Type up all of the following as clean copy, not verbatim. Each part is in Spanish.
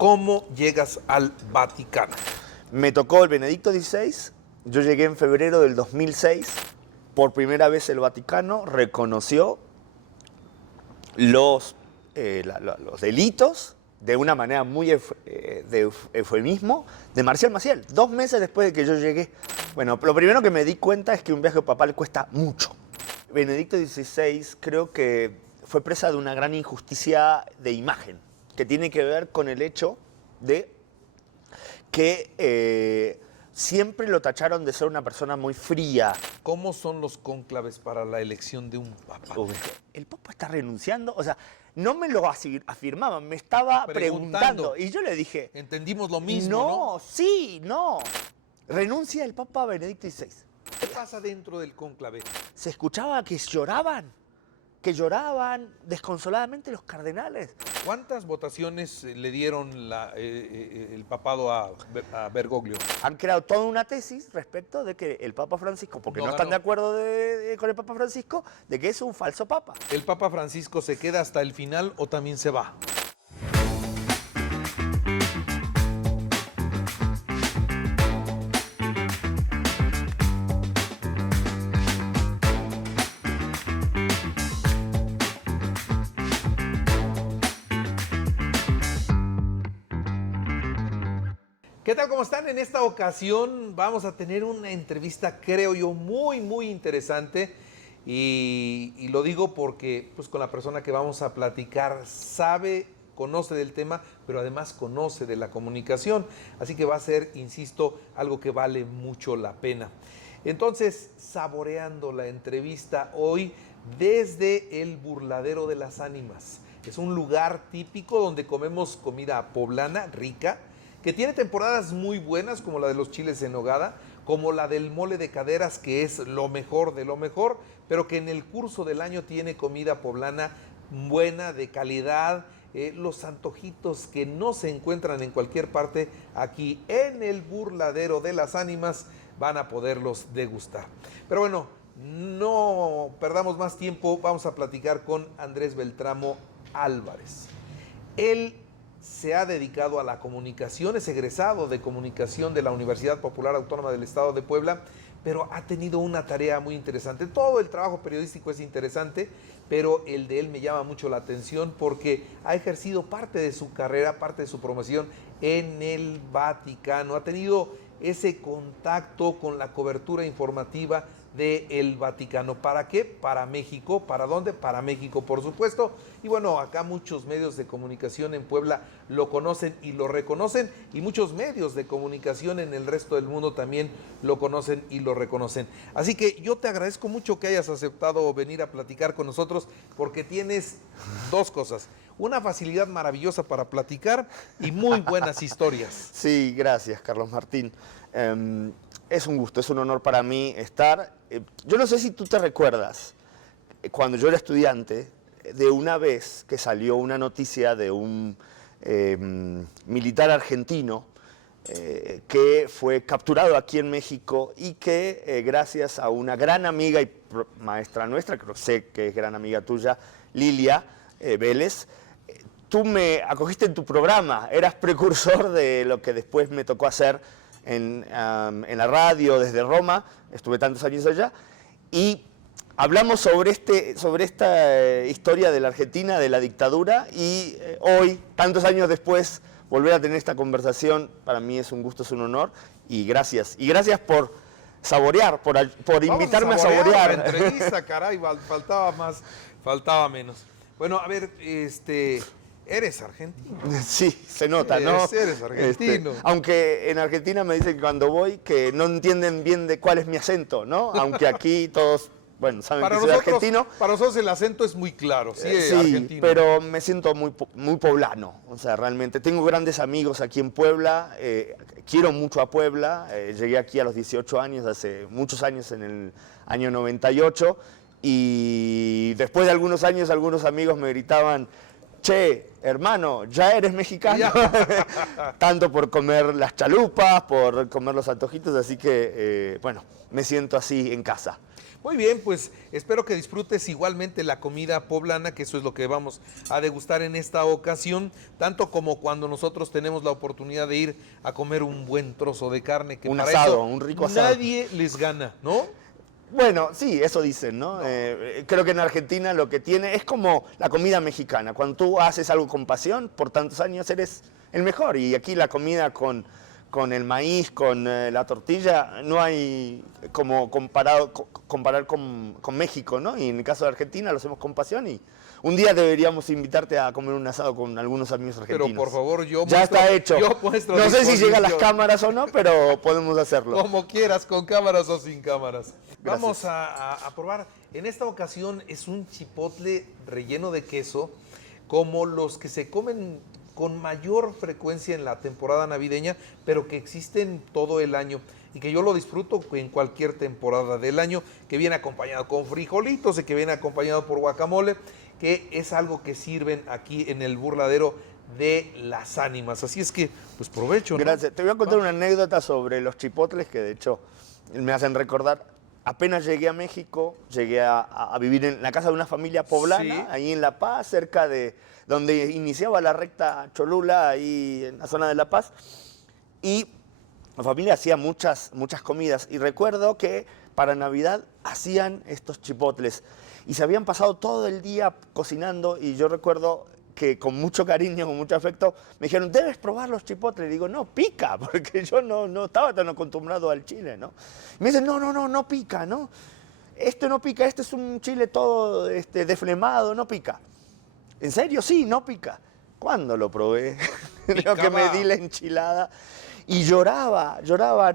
¿Cómo llegas al Vaticano? Me tocó el Benedicto XVI, yo llegué en febrero del 2006, por primera vez el Vaticano reconoció los delitos de una manera muy de eufemismo de Marcial Maciel, 2 meses después de que yo llegué. Bueno, lo primero que me di cuenta es que un viaje papal cuesta mucho. Benedicto XVI creo que fue presa de una gran injusticia de imagen, que tiene que ver con el hecho de que siempre lo tacharon de ser una persona muy fría. ¿Cómo son los cónclaves para la elección de un papa? El papa está renunciando, o sea, no me lo afirmaban, me estaba preguntando. Y yo le dije... Entendimos lo mismo, ¿no? Sí, no. Renuncia el papa Benedicto XVI. ¿Qué pasa dentro del cónclave? Se escuchaba que lloraban desconsoladamente los cardenales. ¿Cuántas votaciones le dieron el papado a Bergoglio? Han creado toda una tesis respecto de que el Papa Francisco, porque no están de acuerdo con el Papa Francisco, de que es un falso papa. ¿El Papa Francisco se queda hasta el final o también se va? ¿Qué tal? ¿Cómo están? En esta ocasión vamos a tener una entrevista, creo yo, muy interesante. Y lo digo porque pues, con la persona que vamos a platicar conoce del tema, pero además conoce de la comunicación. Así que va a ser, insisto, algo que vale mucho la pena. Entonces, saboreando la entrevista hoy desde el Burladero de las Ánimas. Es un lugar típico donde comemos comida poblana, rica, que tiene temporadas muy buenas, como la de los chiles en nogada, como la del mole de caderas, que es lo mejor de lo mejor, pero que en el curso del año tiene comida poblana buena, de calidad, los antojitos que no se encuentran en cualquier parte, aquí en el Burladero de las Ánimas van a poderlos degustar. Pero bueno, no perdamos más tiempo, vamos a platicar con Andrés Beltramo Álvarez. Él se ha dedicado a la comunicación, es egresado de comunicación de la Universidad Popular Autónoma del Estado de Puebla, pero ha tenido una tarea muy interesante. Todo el trabajo periodístico es interesante, pero el de él me llama mucho la atención porque ha ejercido parte de su carrera, parte de su promoción en el Vaticano. Ha tenido ese contacto con la cobertura informativa del Vaticano. ¿Para qué? Para México. ¿Para dónde? Para México, por supuesto. Y bueno, acá muchos medios de comunicación en Puebla lo conocen y lo reconocen, y muchos medios de comunicación en el resto del mundo también lo conocen y lo reconocen. Así que yo te agradezco mucho que hayas aceptado venir a platicar con nosotros, porque tienes dos cosas: una facilidad maravillosa para platicar y muy buenas historias. Sí, gracias, Carlos Martín. Es un gusto, es un honor para mí estar. Yo no sé si tú te recuerdas, cuando yo era estudiante, de una vez que salió una noticia de un militar argentino que fue capturado aquí en México y que gracias a una gran amiga y maestra nuestra, que sé que es gran amiga tuya, Lilia Vélez, tú me acogiste en tu programa, eras precursor de lo que después me tocó hacer en la radio desde Roma, estuve tantos años allá, y hablamos sobre esta historia de la Argentina, de la dictadura, y hoy, tantos años después, volver a tener esta conversación, para mí es un gusto, es un honor, y gracias. Y gracias por saborear, por invitarme a saborear. La entrevista, caray, faltaba menos. Bueno, a ver, eres argentino. Sí, se nota, ¿no? Eres argentino. Aunque en Argentina me dicen que cuando voy que no entienden bien de cuál es mi acento, ¿no? Aunque aquí todos, bueno, saben que soy argentino. Para nosotros el acento es muy claro, sí, argentino. Pero me siento muy poblano. O sea, realmente tengo grandes amigos aquí en Puebla, quiero mucho a Puebla. Llegué aquí a los 18 años, hace muchos años, en el año 98. Y después de algunos años, algunos amigos me gritaban: che, hermano, ¿ya eres mexicano? Tanto por comer las chalupas, por comer los antojitos, así que, bueno, me siento así en casa. Muy bien, pues espero que disfrutes igualmente la comida poblana, que eso es lo que vamos a degustar en esta ocasión, tanto como cuando nosotros tenemos la oportunidad de ir a comer un buen trozo de carne, que Un para asado, eso un rico asado. nadie les gana, ¿no? Bueno, sí, eso dicen, ¿no? Creo que en Argentina lo que tiene es como la comida mexicana. Cuando tú haces algo con pasión, por tantos años eres el mejor. Y aquí la comida con el maíz, con la tortilla, no hay como comparar con México, ¿no? Y en el caso de Argentina lo hacemos con pasión y un día deberíamos invitarte a comer un asado con algunos amigos argentinos. Pero por favor, ya está hecho. No sé si llega a las disposición. cámaras o no, pero podemos hacerlo. Como quieras, con cámaras o sin cámaras. Gracias. Vamos a probar. En esta ocasión es un chipotle relleno de queso, como los que se comen con mayor frecuencia en la temporada navideña, pero que existen todo el año y que yo lo disfruto en cualquier temporada del año, que viene acompañado con frijolitos y que viene acompañado por guacamole, que es algo que sirven aquí en el Burladero de las Ánimas. Así es que, pues provecho, ¿no? Gracias. Te voy a contar una anécdota sobre los chipotles que de hecho me hacen recordar. Apenas llegué a México, llegué a vivir en la casa de una familia poblana, Sí. ahí en La Paz, cerca de donde iniciaba la recta Cholula, ahí en la zona de La Paz. Y la familia hacía muchas comidas. Y recuerdo que para Navidad hacían estos chipotles. Y se habían pasado todo el día cocinando. Y yo recuerdo que con mucho cariño, con mucho afecto, me dijeron, debes probar los chipotles. Y digo, no, pica, porque yo no estaba tan acostumbrado al chile, ¿no? Y me dicen, no pica, ¿no? Esto no pica, este es un chile todo desflemado, no pica. ¿En serio? Sí, no pica. ¿Cuándo lo probé? Creo que me di la enchilada y lloraba,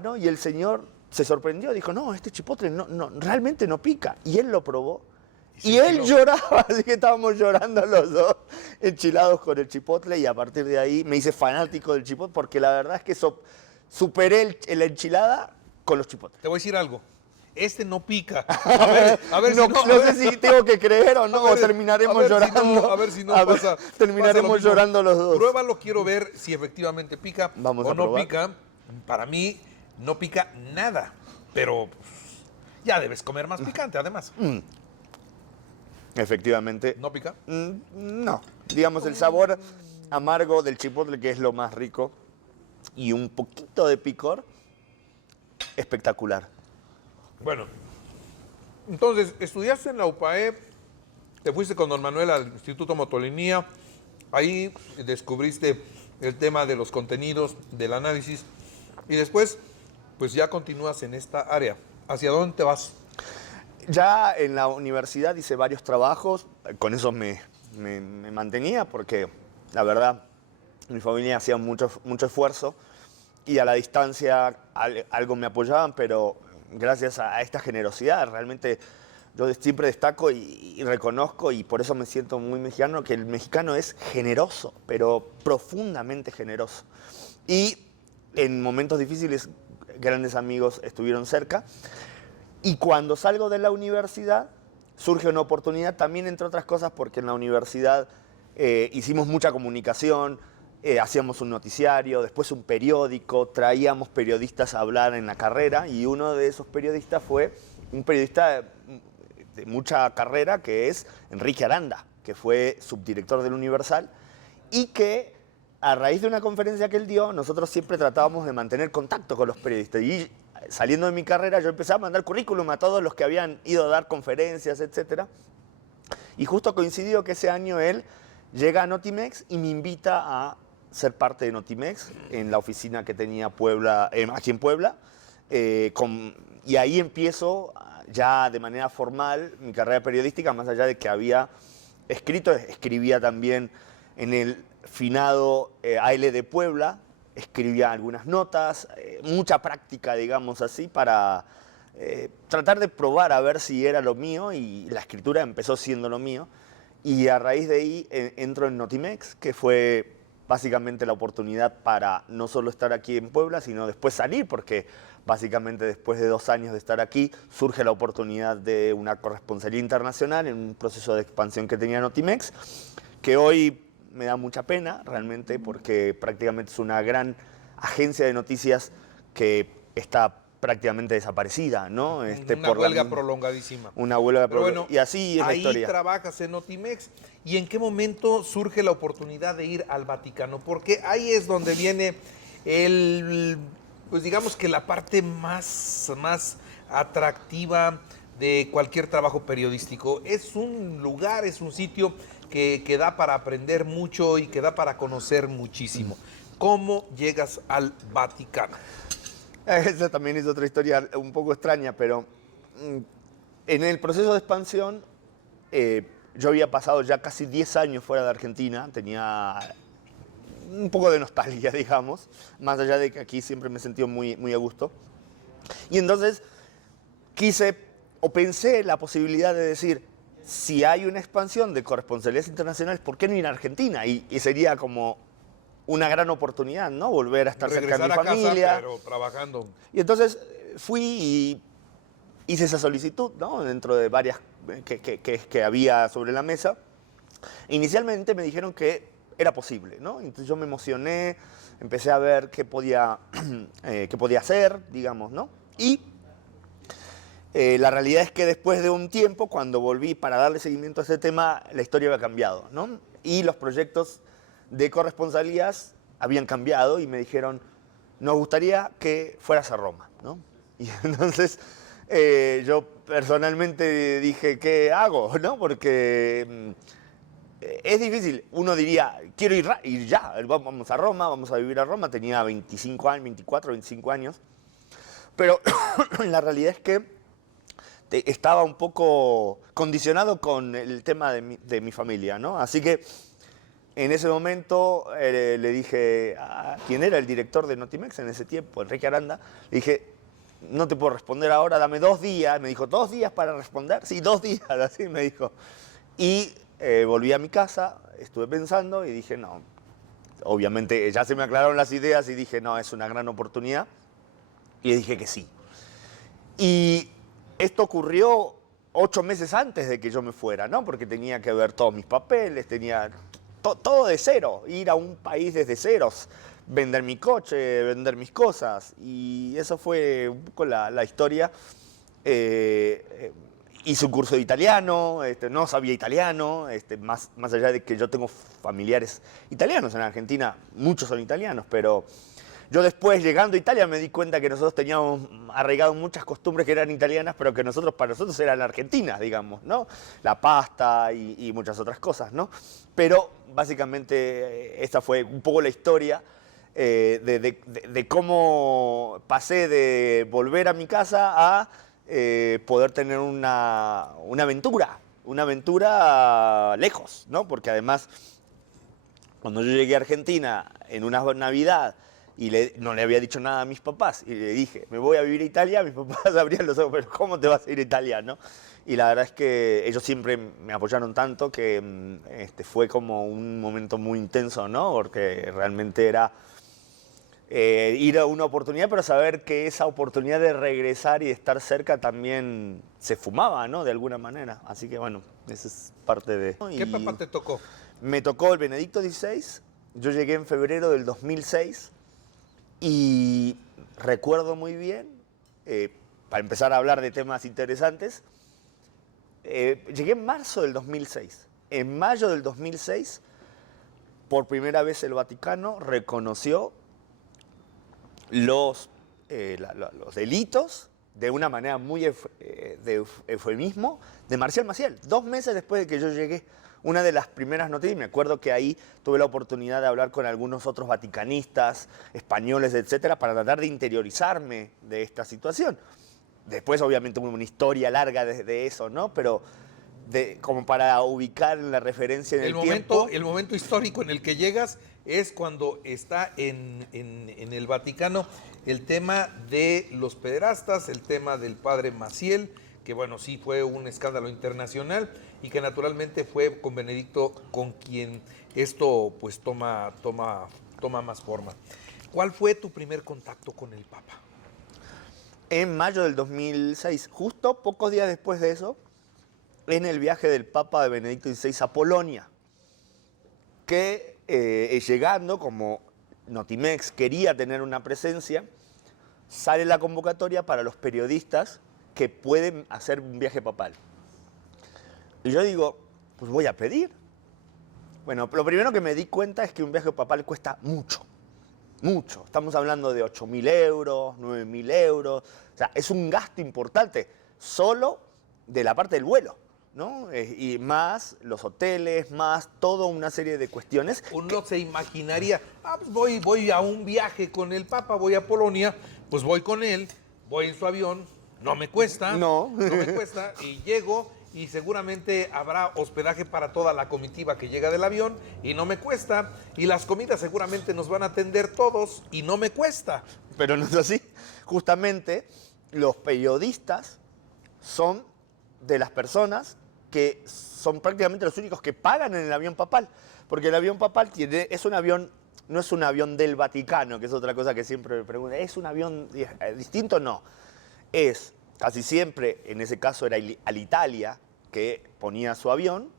¿no? Y el señor se sorprendió, dijo, no, este chipotle realmente no pica. Y él lo probó. Y él lloraba, así que estábamos llorando los dos, enchilados con el chipotle, y a partir de ahí me hice fanático del chipotle, porque la verdad es que superé la enchilada con los chipotles. Te voy a decir algo. Este no pica. A ver no, si no. no sé si tengo que creer o no, o terminaremos llorando. A ver si no pasa. Terminaremos pasa llorando los dos. Pruébalo, quiero ver si efectivamente pica Vamos o a no probar. pica. Para mí no pica nada, pero ya debes comer más picante además. Efectivamente. ¿No pica? No. Digamos, el sabor amargo del chipotle, que es lo más rico, y un poquito de picor, espectacular. Bueno, entonces, estudiaste en la UPAE, te fuiste con don Manuel al Instituto Motolinía, ahí descubriste el tema de los contenidos, del análisis, y después, pues ya continúas en esta área. ¿Hacia dónde te vas? Ya en la universidad hice varios trabajos, con eso me mantenía, porque la verdad mi familia hacía mucho esfuerzo y a la distancia algo me apoyaban, pero gracias a esta generosidad realmente yo siempre destaco y reconozco, y por eso me siento muy mexicano, que el mexicano es generoso, pero profundamente generoso. Y en momentos difíciles grandes amigos estuvieron cerca. Y cuando salgo de la universidad, surge una oportunidad también, entre otras cosas, porque en la universidad hicimos mucha comunicación, hacíamos un noticiario, después un periódico, traíamos periodistas a hablar en la carrera, y uno de esos periodistas fue un periodista de mucha carrera, que es Enrique Aranda, que fue subdirector del Universal, y que a raíz de una conferencia que él dio, nosotros siempre tratábamos de mantener contacto con los periodistas. Y saliendo de mi carrera, yo empecé a mandar currículum a todos los que habían ido a dar conferencias, etc. Y justo coincidió que ese año él llega a Notimex y me invita a ser parte de Notimex en la oficina que tenía Puebla, aquí en Puebla. Y ahí empiezo ya de manera formal mi carrera periodística, más allá de que había escrito, escribía también en el finado AL de Puebla, escribía algunas notas, mucha práctica, digamos así, para tratar de probar a ver si era lo mío, y la escritura empezó siendo lo mío. Y a raíz de ahí entro en Notimex, que fue básicamente la oportunidad para no solo estar aquí en Puebla, sino después salir, porque básicamente después de 2 años de estar aquí, surge la oportunidad de una corresponsalía internacional en un proceso de expansión que tenía Notimex, que hoy me da mucha pena realmente, porque prácticamente es una gran agencia de noticias que está prácticamente desaparecida, ¿no? Una huelga prolongadísima. Una huelga Pero bueno, y así es la historia. Ahí trabajas en Notimex. ¿Y en qué momento surge la oportunidad de ir al Vaticano? Porque ahí es donde viene pues digamos que la parte más atractiva de cualquier trabajo periodístico. Es un lugar, es un sitio que da para aprender mucho y que da para conocer muchísimo. ¿Cómo llegas al Vaticano? Esa también es otra historia un poco extraña, pero en el proceso de expansión yo había pasado ya casi 10 años fuera de Argentina, tenía un poco de nostalgia, digamos, más allá de que aquí siempre me he sentido muy, muy a gusto. Y entonces quise o pensé la posibilidad de decir, si hay una expansión de corresponsalías internacionales, ¿por qué no ir a Argentina? Y sería como una gran oportunidad, ¿no? Volver a estar cerca de mi familia. Casa, pero trabajando. Y entonces fui y hice esa solicitud, ¿no? Dentro de varias que había sobre la mesa. Inicialmente me dijeron que era posible, ¿no? Entonces yo me emocioné, empecé a ver qué podía hacer, digamos, ¿no? Y la realidad es que después de un tiempo, cuando volví para darle seguimiento a ese tema, la historia había cambiado, ¿no? Y los proyectos de corresponsalías habían cambiado y me dijeron, nos gustaría que fueras a Roma, ¿no? Y entonces yo personalmente dije, ¿qué hago? ¿No? Porque es difícil. Uno diría, quiero ir ya, vamos a Roma, vamos a vivir a Roma. Tenía 25 años, 24, 25 años. Pero la realidad es que estaba un poco condicionado con el tema de mi familia, ¿no? Así que en ese momento le dije a quien era el director de Notimex en ese tiempo, Enrique Aranda, le dije, no te puedo responder ahora, dame 2 días. Me dijo, ¿2 días para responder? Sí, 2 días, así me dijo. Y volví a mi casa, estuve pensando y dije, no, obviamente ya se me aclararon las ideas y dije, no, es una gran oportunidad. Y le dije que sí. Y esto ocurrió 8 meses antes de que yo me fuera, ¿no? Porque tenía que ver todos mis papeles, tenía todo de cero, ir a un país desde ceros, vender mi coche, vender mis cosas. Y eso fue un poco la historia. Hice un curso de italiano, no sabía italiano, más allá de que yo tengo familiares italianos en Argentina, muchos son italianos, pero yo después, llegando a Italia, me di cuenta que nosotros teníamos arraigado muchas costumbres que eran italianas, pero que para nosotros eran argentinas, digamos, ¿no? La pasta y muchas otras cosas, ¿no? Pero básicamente esta fue un poco la historia de cómo pasé de volver a mi casa a poder tener una aventura lejos, ¿no? Porque además, cuando yo llegué a Argentina en una Navidad, y no le había dicho nada a mis papás. Y le dije, me voy a vivir a Italia. Mis papás abrían los ojos, pero ¿cómo te vas a ir a Italia, no? Y la verdad es que ellos siempre me apoyaron tanto que fue como un momento muy intenso, ¿no? Porque realmente era ir a una oportunidad, pero saber que esa oportunidad de regresar y de estar cerca también se fumaba, ¿no? De alguna manera. Así que bueno, esa es parte de... ¿Qué papá te tocó? Me tocó el Benedicto XVI. Yo llegué en febrero del 2006. Y recuerdo muy bien, para empezar a hablar de temas interesantes, llegué en marzo del 2006. En mayo del 2006, por primera vez el Vaticano reconoció los delitos, de una manera muy de eufemismo, de Marcial Maciel, 2 meses después de que yo llegué. Una de las primeras noticias, me acuerdo que ahí tuve la oportunidad de hablar con algunos otros vaticanistas, españoles, etcétera, para tratar de interiorizarme de esta situación. Después, obviamente, hubo una historia larga de eso, ¿no? Pero como para ubicar la referencia en el tiempo. El momento histórico en el que llegas es cuando está en el Vaticano el tema de los pederastas, el tema del padre Maciel, que bueno, sí fue un escándalo internacional y que naturalmente fue con Benedicto con quien esto pues toma más forma. ¿Cuál fue tu primer contacto con el Papa? En mayo del 2006, justo pocos días después de eso, en el viaje del Papa de Benedicto XVI a Polonia, que llegando, como Notimex quería tener una presencia, sale la convocatoria para los periodistas que pueden hacer un viaje papal. Y yo digo, pues voy a pedir. Bueno, lo primero que me di cuenta es que un viaje papal cuesta mucho, mucho. Estamos hablando de 8.000 euros, 9.000 euros. O sea, es un gasto importante solo de la parte del vuelo, ¿no? Y más los hoteles, más toda una serie de cuestiones. Uno se imaginaría, pues voy a un viaje con el Papa, voy a Polonia, pues voy con él, voy en su avión, no me cuesta, No. no me cuesta, y llego y seguramente habrá hospedaje para toda la comitiva que llega del avión y no me cuesta, y las comidas seguramente nos van a atender todos y no me cuesta. Pero no es así. Justamente los periodistas son de las personas que son prácticamente los únicos que pagan en el avión papal. Porque el avión papal es un avión, no es un avión del Vaticano, que es otra cosa que siempre me preguntan. ¿Es un avión distinto? No. Es, casi siempre, en ese caso era Alitalia, que ponía su avión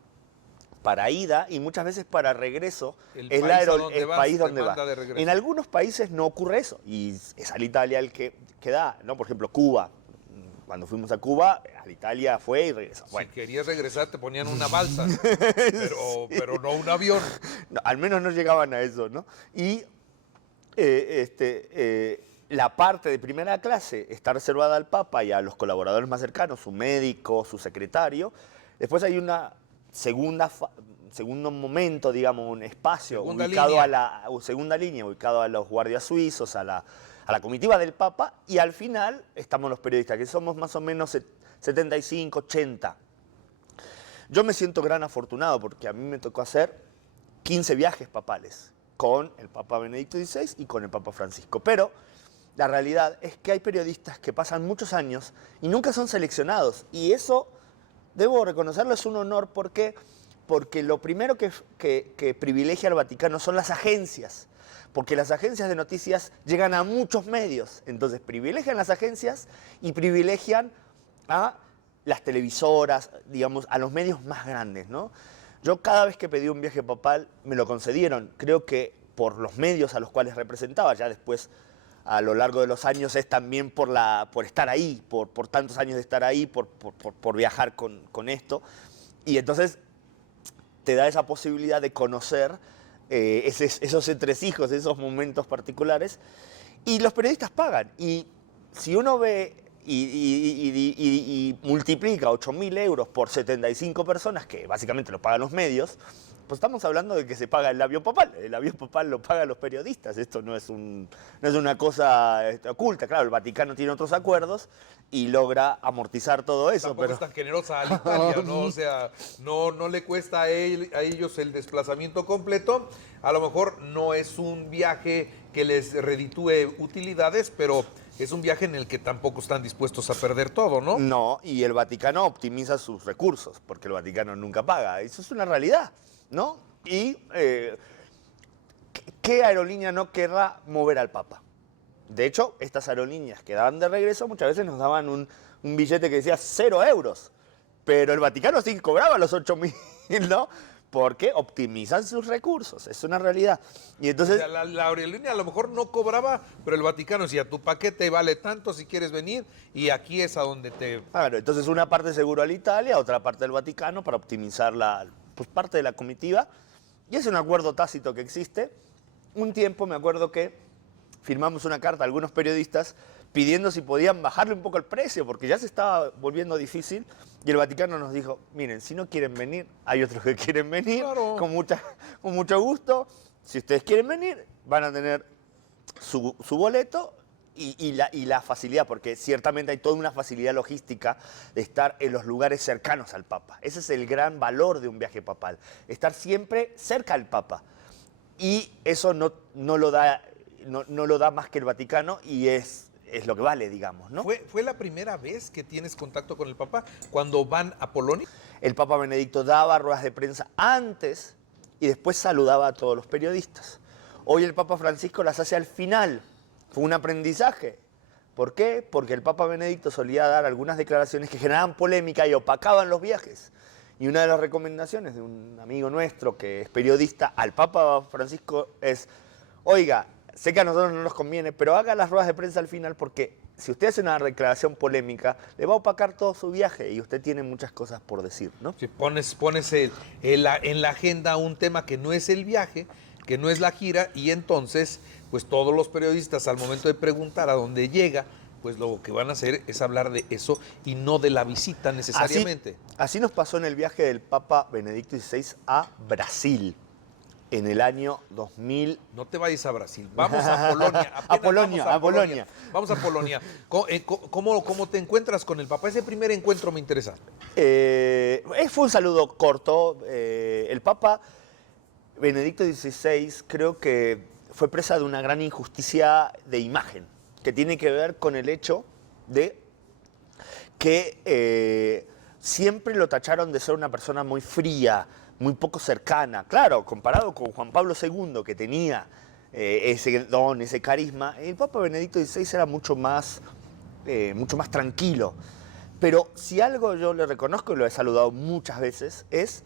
para ida y muchas veces para regreso. El es país donde vas, va. de regreso. En algunos países no ocurre eso y es Alitalia el que da, ¿no? Por ejemplo, Cuba. Cuando fuimos a Cuba, Alitalia fue y regresó. Bueno. Si querías regresar te ponían una balsa, pero no un avión. No, al menos no llegaban a eso, ¿no? Y la parte de primera clase está reservada al Papa y a los colaboradores más cercanos, su médico, su secretario. Después hay una segundo momento, digamos, un espacio segunda línea, ubicado a los guardias suizos, a la comitiva del Papa, y al final estamos los periodistas, que somos más o menos 75, 80. Yo me siento gran afortunado porque a mí me tocó hacer 15 viajes papales con el Papa Benedicto XVI y con el Papa Francisco. Pero la realidad es que hay periodistas que pasan muchos años y nunca son seleccionados. Y eso, debo reconocerlo, es un honor porque lo primero que privilegia al Vaticano son las agencias. Porque las agencias de noticias llegan a muchos medios. Entonces privilegian las agencias y privilegian a las televisoras, digamos, a los medios más grandes, ¿no? Yo cada vez que pedí un viaje papal me lo concedieron. Creo que por los medios a los cuales representaba, ya después a lo largo de los años es también por estar ahí, por tantos años de estar ahí, por viajar con esto. Y entonces te da esa posibilidad de conocer esos entresijos, esos momentos particulares. Y los periodistas pagan. Y si uno ve y multiplica 8.000 euros por 75 personas, que básicamente lo pagan los medios, pues estamos hablando de que se paga el avión papal. El avión papal lo pagan los periodistas. Esto no es una cosa oculta. Claro, el Vaticano tiene otros acuerdos y logra amortizar todo eso. Tampoco es tan generosa Alitalia, ¿no? O sea, no le cuesta a ellos el desplazamiento completo. A lo mejor no es un viaje que les reditúe utilidades, pero es un viaje en el que tampoco están dispuestos a perder todo, ¿no? No, y el Vaticano optimiza sus recursos, porque el Vaticano nunca paga. Eso es una realidad, ¿no? Y ¿qué aerolínea no querrá mover al Papa? De hecho, estas aerolíneas que daban de regreso muchas veces nos daban un billete que decía 0 euros, pero el Vaticano sí cobraba los 8.000, ¿no? Porque optimizan sus recursos, es una realidad. Y entonces, o sea, la aerolínea a lo mejor no cobraba, pero el Vaticano decía, tu paquete vale tanto si quieres venir, y aquí es a donde te... Claro, entonces una parte seguro al Italia, otra parte del Vaticano para optimizar pues parte de la comitiva. Y es un acuerdo tácito que existe. Un tiempo me acuerdo que firmamos una carta a algunos periodistas pidiendo si podían bajarle un poco el precio, porque ya se estaba volviendo difícil. Y el Vaticano nos dijo, miren, si no quieren venir, hay otros que quieren venir, claro, con mucho gusto. Si ustedes quieren venir, van a tener su boleto y la facilidad, porque ciertamente hay toda una facilidad logística de estar en los lugares cercanos al Papa. Ese es el gran valor de un viaje papal, estar siempre cerca al Papa. Y eso no lo da más que el Vaticano y es lo que vale, digamos, ¿no? ¿Fue la primera vez que tienes contacto con el Papa cuando van a Polonia? El Papa Benedicto daba ruedas de prensa antes y después saludaba a todos los periodistas. Hoy el Papa Francisco las hace al final. Fue un aprendizaje. ¿Por qué? Porque el Papa Benedicto solía dar algunas declaraciones que generaban polémica y opacaban los viajes. Y una de las recomendaciones de un amigo nuestro que es periodista al Papa Francisco es, oiga, sé que a nosotros no nos conviene, pero haga las ruedas de prensa al final porque si usted hace una declaración polémica, le va a opacar todo su viaje y usted tiene muchas cosas por decir, ¿no? Si pones en la agenda un tema que no es el viaje, que no es la gira, y entonces, pues todos los periodistas al momento de preguntar a dónde llega, pues lo que van a hacer es hablar de eso y no de la visita necesariamente. Así nos pasó en el viaje del Papa Benedicto XVI a Brasil en el año 2000. No te vayas a Brasil, vamos a Polonia. A Polonia. Vamos a Polonia. ¿Cómo te encuentras con el Papa? Ese primer encuentro me interesa. Fue un saludo corto. El Papa Benedicto XVI creo que fue presa de una gran injusticia de imagen, que tiene que ver con el hecho de que siempre lo tacharon de ser una persona muy fría, muy poco cercana. Claro, comparado con Juan Pablo II, que tenía ese don, ese carisma, el Papa Benedicto XVI era mucho más tranquilo. Pero si algo yo le reconozco, y lo he saludado muchas veces, es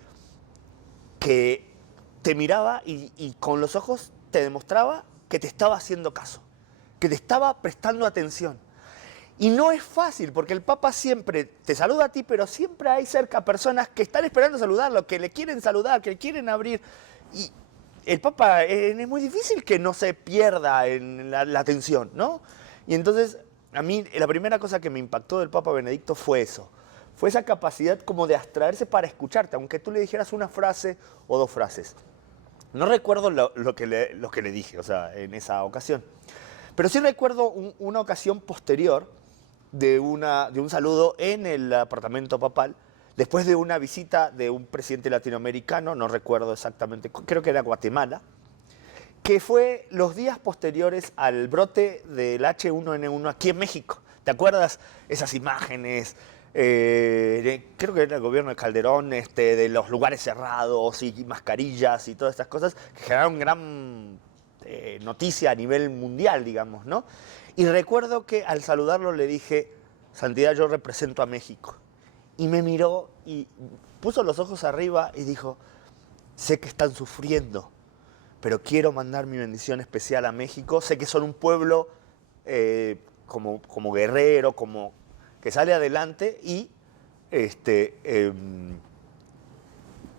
que te miraba y con los ojos te demostraba que te estaba haciendo caso, que te estaba prestando atención. Y no es fácil, porque el Papa siempre te saluda a ti, pero siempre hay cerca personas que están esperando saludarlo, que le quieren saludar, que le quieren abrir. Y el Papa es muy difícil que no se pierda en la atención, ¿no? Y entonces, a mí, la primera cosa que me impactó del Papa Benedicto fue eso. Fue esa capacidad como de abstraerse para escucharte, aunque tú le dijeras una frase o dos frases. No recuerdo lo que le dije, o sea, en esa ocasión. Pero sí recuerdo una ocasión posterior de un saludo en el apartamento papal, después de una visita de un presidente latinoamericano, no recuerdo exactamente, creo que era Guatemala, que fue los días posteriores al brote del H1N1 aquí en México. ¿Te acuerdas esas imágenes? Creo que era el gobierno de Calderón, de los lugares cerrados y mascarillas y todas estas cosas que generaron gran noticia a nivel mundial, digamos, ¿no? Y recuerdo que al saludarlo le dije, Santidad, yo represento a México. Y me miró y puso los ojos arriba y dijo, sé que están sufriendo, pero quiero mandar mi bendición especial a México. Sé que son un pueblo como guerrero, como que sale adelante y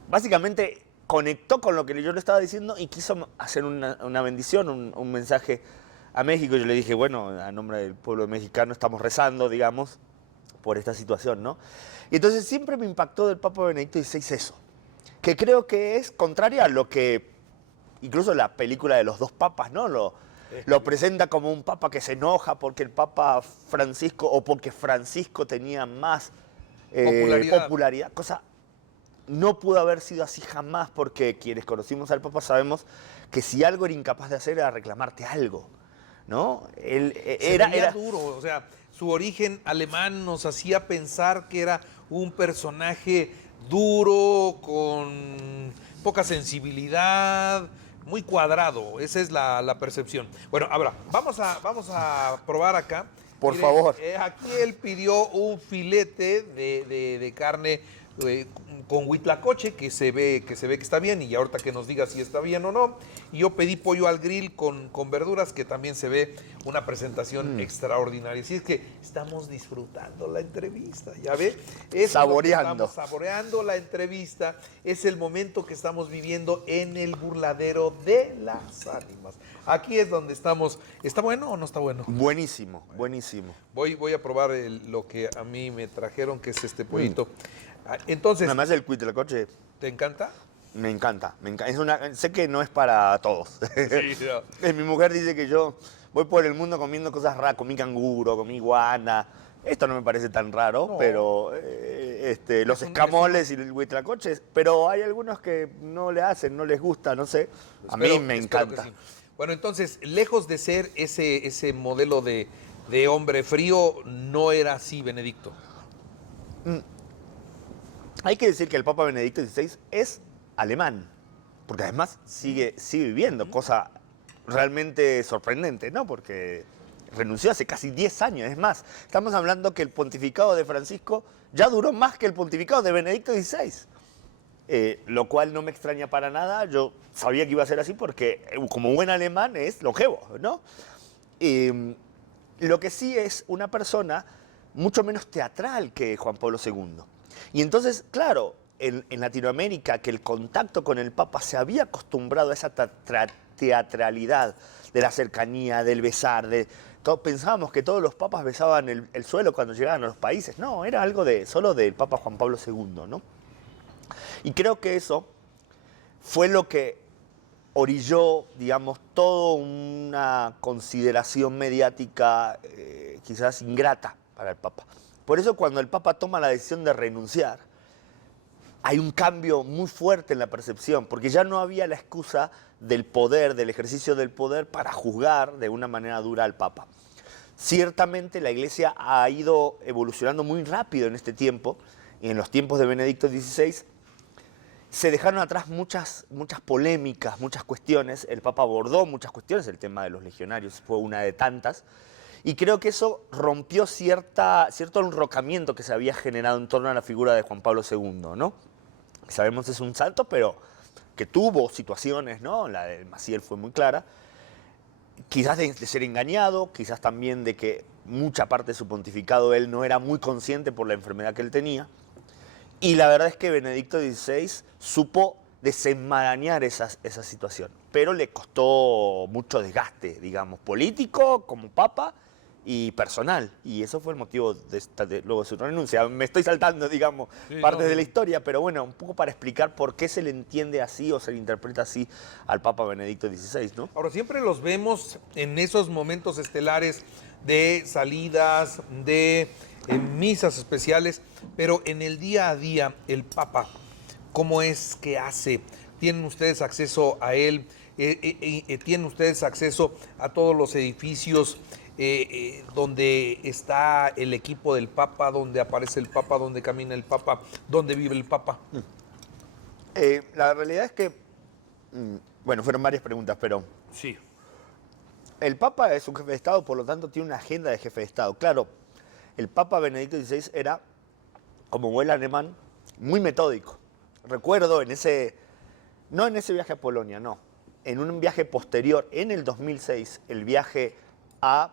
básicamente conectó con lo que yo le estaba diciendo y quiso hacer una bendición, un mensaje a México. Yo le dije, bueno, a nombre del pueblo mexicano estamos rezando, digamos, por esta situación, ¿no? Y entonces siempre me impactó del Papa Benedicto XVI eso, que creo que es contrario a lo que incluso la película de los dos papas, ¿no? Lo presenta como un papa que se enoja porque el Papa Francisco o porque Francisco tenía más popularidad, cosa no pudo haber sido así jamás, porque quienes conocimos al Papa sabemos que si algo era incapaz de hacer era reclamarte algo, ¿no? Él era duro, o sea, su origen alemán nos hacía pensar que era un personaje duro, con poca sensibilidad, muy cuadrado. Esa es la percepción. Bueno, ahora, vamos a probar acá. Por favor. Aquí él pidió un filete de carne con huitlacoche, que se ve que está bien, y ahorita que nos diga si está bien o no. Y yo pedí pollo al grill con verduras, que también se ve una presentación extraordinaria. Así es que estamos disfrutando la entrevista, ¿ya ve? Saboreando. Estamos saboreando la entrevista. Es el momento que estamos viviendo en el burladero de las ánimas. Aquí es donde estamos. ¿Está bueno o no está bueno? Buenísimo, buenísimo. Voy a probar lo que a mí me trajeron, que es este pollito. Entonces, además el huitlacoche. ¿Te encanta? Me encanta, me encanta. Sé que no es para todos. Sí, no. Mi mujer dice que yo voy por el mundo comiendo cosas raras, comí canguro, comí iguana. Esto no me parece tan raro, No. Pero los escamoles y el huitlacoche, pero hay algunos que no le hacen, no les gusta, no sé. A mí me encanta. Sí. Bueno, entonces, lejos de ser ese modelo de hombre frío, no era así, Benedicto. Hay que decir que el Papa Benedicto XVI es alemán, porque además sigue viviendo, cosa realmente sorprendente, ¿no? Porque renunció hace casi 10 años, es más, estamos hablando que el pontificado de Francisco ya duró más que el pontificado de Benedicto XVI. lo cual no me extraña para nada. Yo sabía que iba a ser así porque como buen alemán es longevo, ¿no? Lo que sí es una persona mucho menos teatral que Juan Pablo II. Y entonces, claro, en Latinoamérica, que el contacto con el Papa se había acostumbrado a esa teatralidad de la cercanía, del besar, pensábamos que todos los papas besaban el suelo cuando llegaban a los países. No, era algo solo del Papa Juan Pablo II, ¿no? Y creo que eso fue lo que orilló, digamos, toda una consideración mediática quizás ingrata para el Papa. Por eso cuando el Papa toma la decisión de renunciar, hay un cambio muy fuerte en la percepción, porque ya no había la excusa del poder, del ejercicio del poder, para juzgar de una manera dura al Papa. Ciertamente la Iglesia ha ido evolucionando muy rápido en este tiempo, y en los tiempos de Benedicto XVI se dejaron atrás muchas polémicas, muchas cuestiones. El Papa abordó muchas cuestiones, el tema de los legionarios fue una de tantas, y creo que eso rompió cierto enrocamiento que se había generado en torno a la figura de Juan Pablo II, ¿no? Sabemos que es un santo, pero que tuvo situaciones, ¿no? La de Maciel fue muy clara, quizás de ser engañado, quizás también de que mucha parte de su pontificado él no era muy consciente por la enfermedad que él tenía. Y la verdad es que Benedicto XVI supo desenmarañar esa situación, pero le costó mucho desgaste, digamos, político como papa y personal. Y eso fue el motivo luego de su renuncia. Me estoy saltando, digamos, partes de la historia, pero bueno, un poco para explicar por qué se le entiende así o se le interpreta así al Papa Benedicto XVI, ¿no? Ahora, siempre los vemos en esos momentos estelares de salidas, de misas especiales, pero en el día a día, el Papa, ¿cómo es que hace? ¿Tienen ustedes acceso a él? ¿Tienen ustedes acceso a todos los edificios donde está el equipo del Papa, donde aparece el Papa, donde camina el Papa, donde vive el Papa? La realidad es que, bueno, fueron varias preguntas, pero Sí. el Papa es un jefe de Estado, por lo tanto tiene una agenda de jefe de Estado. Claro, el Papa Benedicto XVI era, como buen alemán, muy metódico. Recuerdo no en ese viaje a Polonia, no, en un viaje posterior, en el 2006, el viaje a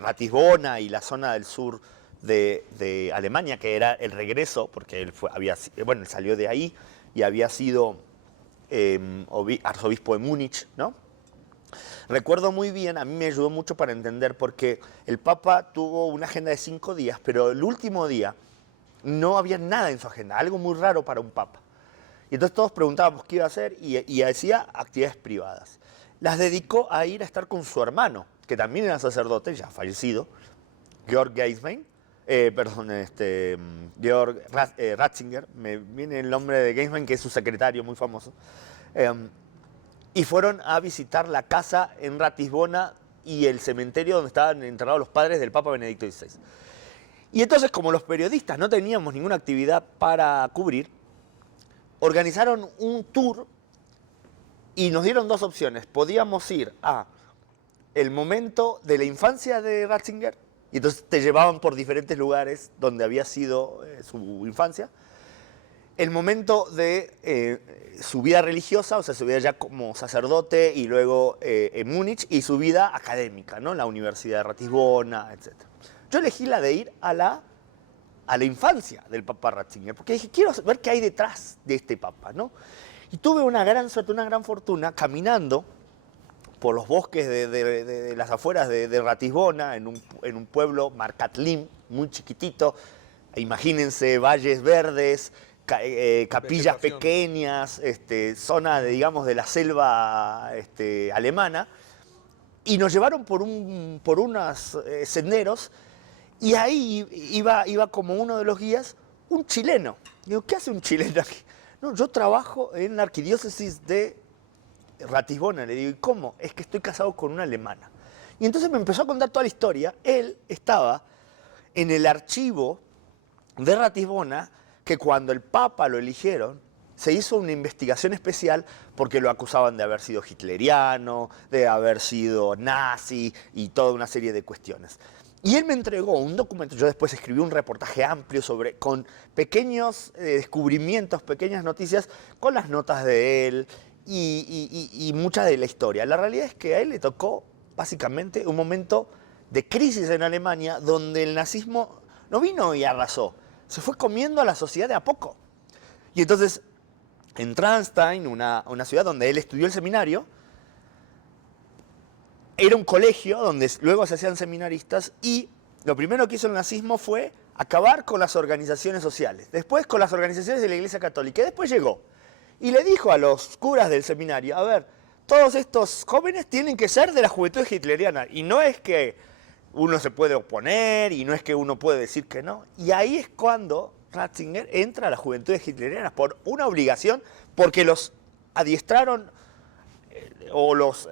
Ratisbona y la zona del sur de Alemania, que era el regreso, porque él él salió de ahí y había sido arzobispo de Múnich, ¿no? Recuerdo muy bien, a mí me ayudó mucho para entender, porque el Papa tuvo una agenda de 5 días, pero el último día no había nada en su agenda, algo muy raro para un Papa. Y entonces todos preguntábamos qué iba a hacer y decía actividades privadas. Las dedicó a ir a estar con su hermano, que también era sacerdote, ya fallecido, Georg Geiswein, Georg Ratzinger, me viene el nombre de Geiswein, que es su secretario muy famoso, y fueron a visitar la casa en Ratisbona y el cementerio donde estaban enterrados los padres del Papa Benedicto XVI. Y entonces, como los periodistas no teníamos ninguna actividad para cubrir, organizaron un tour y nos dieron 2 opciones. Podíamos ir a el momento de la infancia de Ratzinger, y entonces te llevaban por diferentes lugares donde había sido su infancia. El momento de su vida religiosa, o sea, su vida ya como sacerdote y luego en Múnich, y su vida académica, ¿no? La Universidad de Ratisbona, etc. Yo elegí la de ir a la infancia del Papa Ratzinger, porque dije, quiero ver qué hay detrás de este Papa, ¿no? Y tuve una gran suerte, una gran fortuna, caminando por los bosques de las afueras de Ratisbona, en un pueblo, Markatlim, muy chiquitito. Imagínense valles verdes, capillas pequeñas, zona, digamos, de la selva alemana. Y nos llevaron por unos senderos, y ahí iba como uno de los guías un chileno. Digo, ¿qué hace un chileno aquí? No, yo trabajo en la arquidiócesis de Ratisbona. Le digo, ¿y cómo? Es que estoy casado con una alemana. Y entonces me empezó a contar toda la historia. Él estaba en el archivo de Ratisbona, que cuando el Papa lo eligieron, se hizo una investigación especial porque lo acusaban de haber sido hitleriano, de haber sido nazi y toda una serie de cuestiones. Y él me entregó un documento, yo después escribí un reportaje amplio con pequeños descubrimientos, pequeñas noticias, con las notas de él y mucha de la historia. La realidad es que a él le tocó básicamente un momento de crisis en Alemania donde el nazismo no vino y arrasó, se fue comiendo a la sociedad de a poco. Y entonces, en Traunstein, una ciudad donde él estudió el seminario, era un colegio donde luego se hacían seminaristas y lo primero que hizo el nazismo fue acabar con las organizaciones sociales, después con las organizaciones de la Iglesia Católica, y después llegó y le dijo a los curas del seminario, a ver, todos estos jóvenes tienen que ser de la juventud hitleriana, y no es que uno se puede oponer, y no es que uno puede decir que no, y ahí es cuando Ratzinger entra a la juventud hitleriana por una obligación, porque los adiestraron o los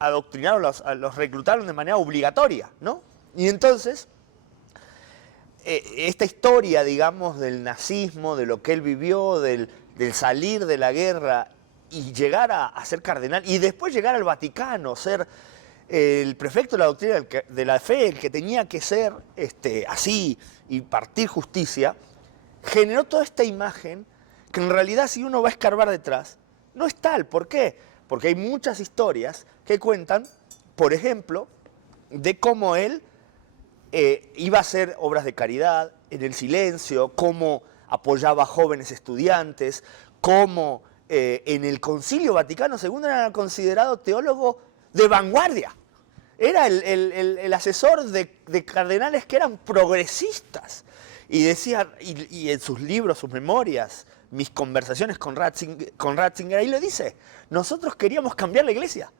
adoctrinaron, los reclutaron de manera obligatoria, ¿no? Y entonces, esta historia, digamos, del nazismo, de lo que él vivió, del salir de la guerra y llegar a ser cardenal, y después llegar al Vaticano, ser el prefecto de la doctrina de la fe, el que tenía que ser así y partir justicia, generó toda esta imagen que en realidad, si uno va a escarbar detrás, no es tal. ¿Por qué? Porque hay muchas historias que cuentan, por ejemplo, de cómo él iba a hacer obras de caridad en el silencio, cómo apoyaba a jóvenes estudiantes, cómo en el Concilio Vaticano II era considerado teólogo de vanguardia. Era el asesor de cardenales que eran progresistas. Y decía, y en sus libros, sus memorias, mis conversaciones con Ratzinger, ahí lo dice, nosotros queríamos cambiar la iglesia.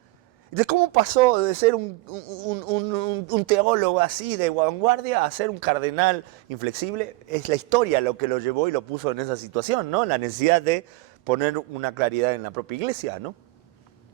Entonces, ¿cómo pasó de ser un teólogo así de vanguardia a ser un cardenal inflexible? Es la historia lo que lo llevó y lo puso en esa situación, ¿no? La necesidad de poner una claridad en la propia iglesia, ¿no?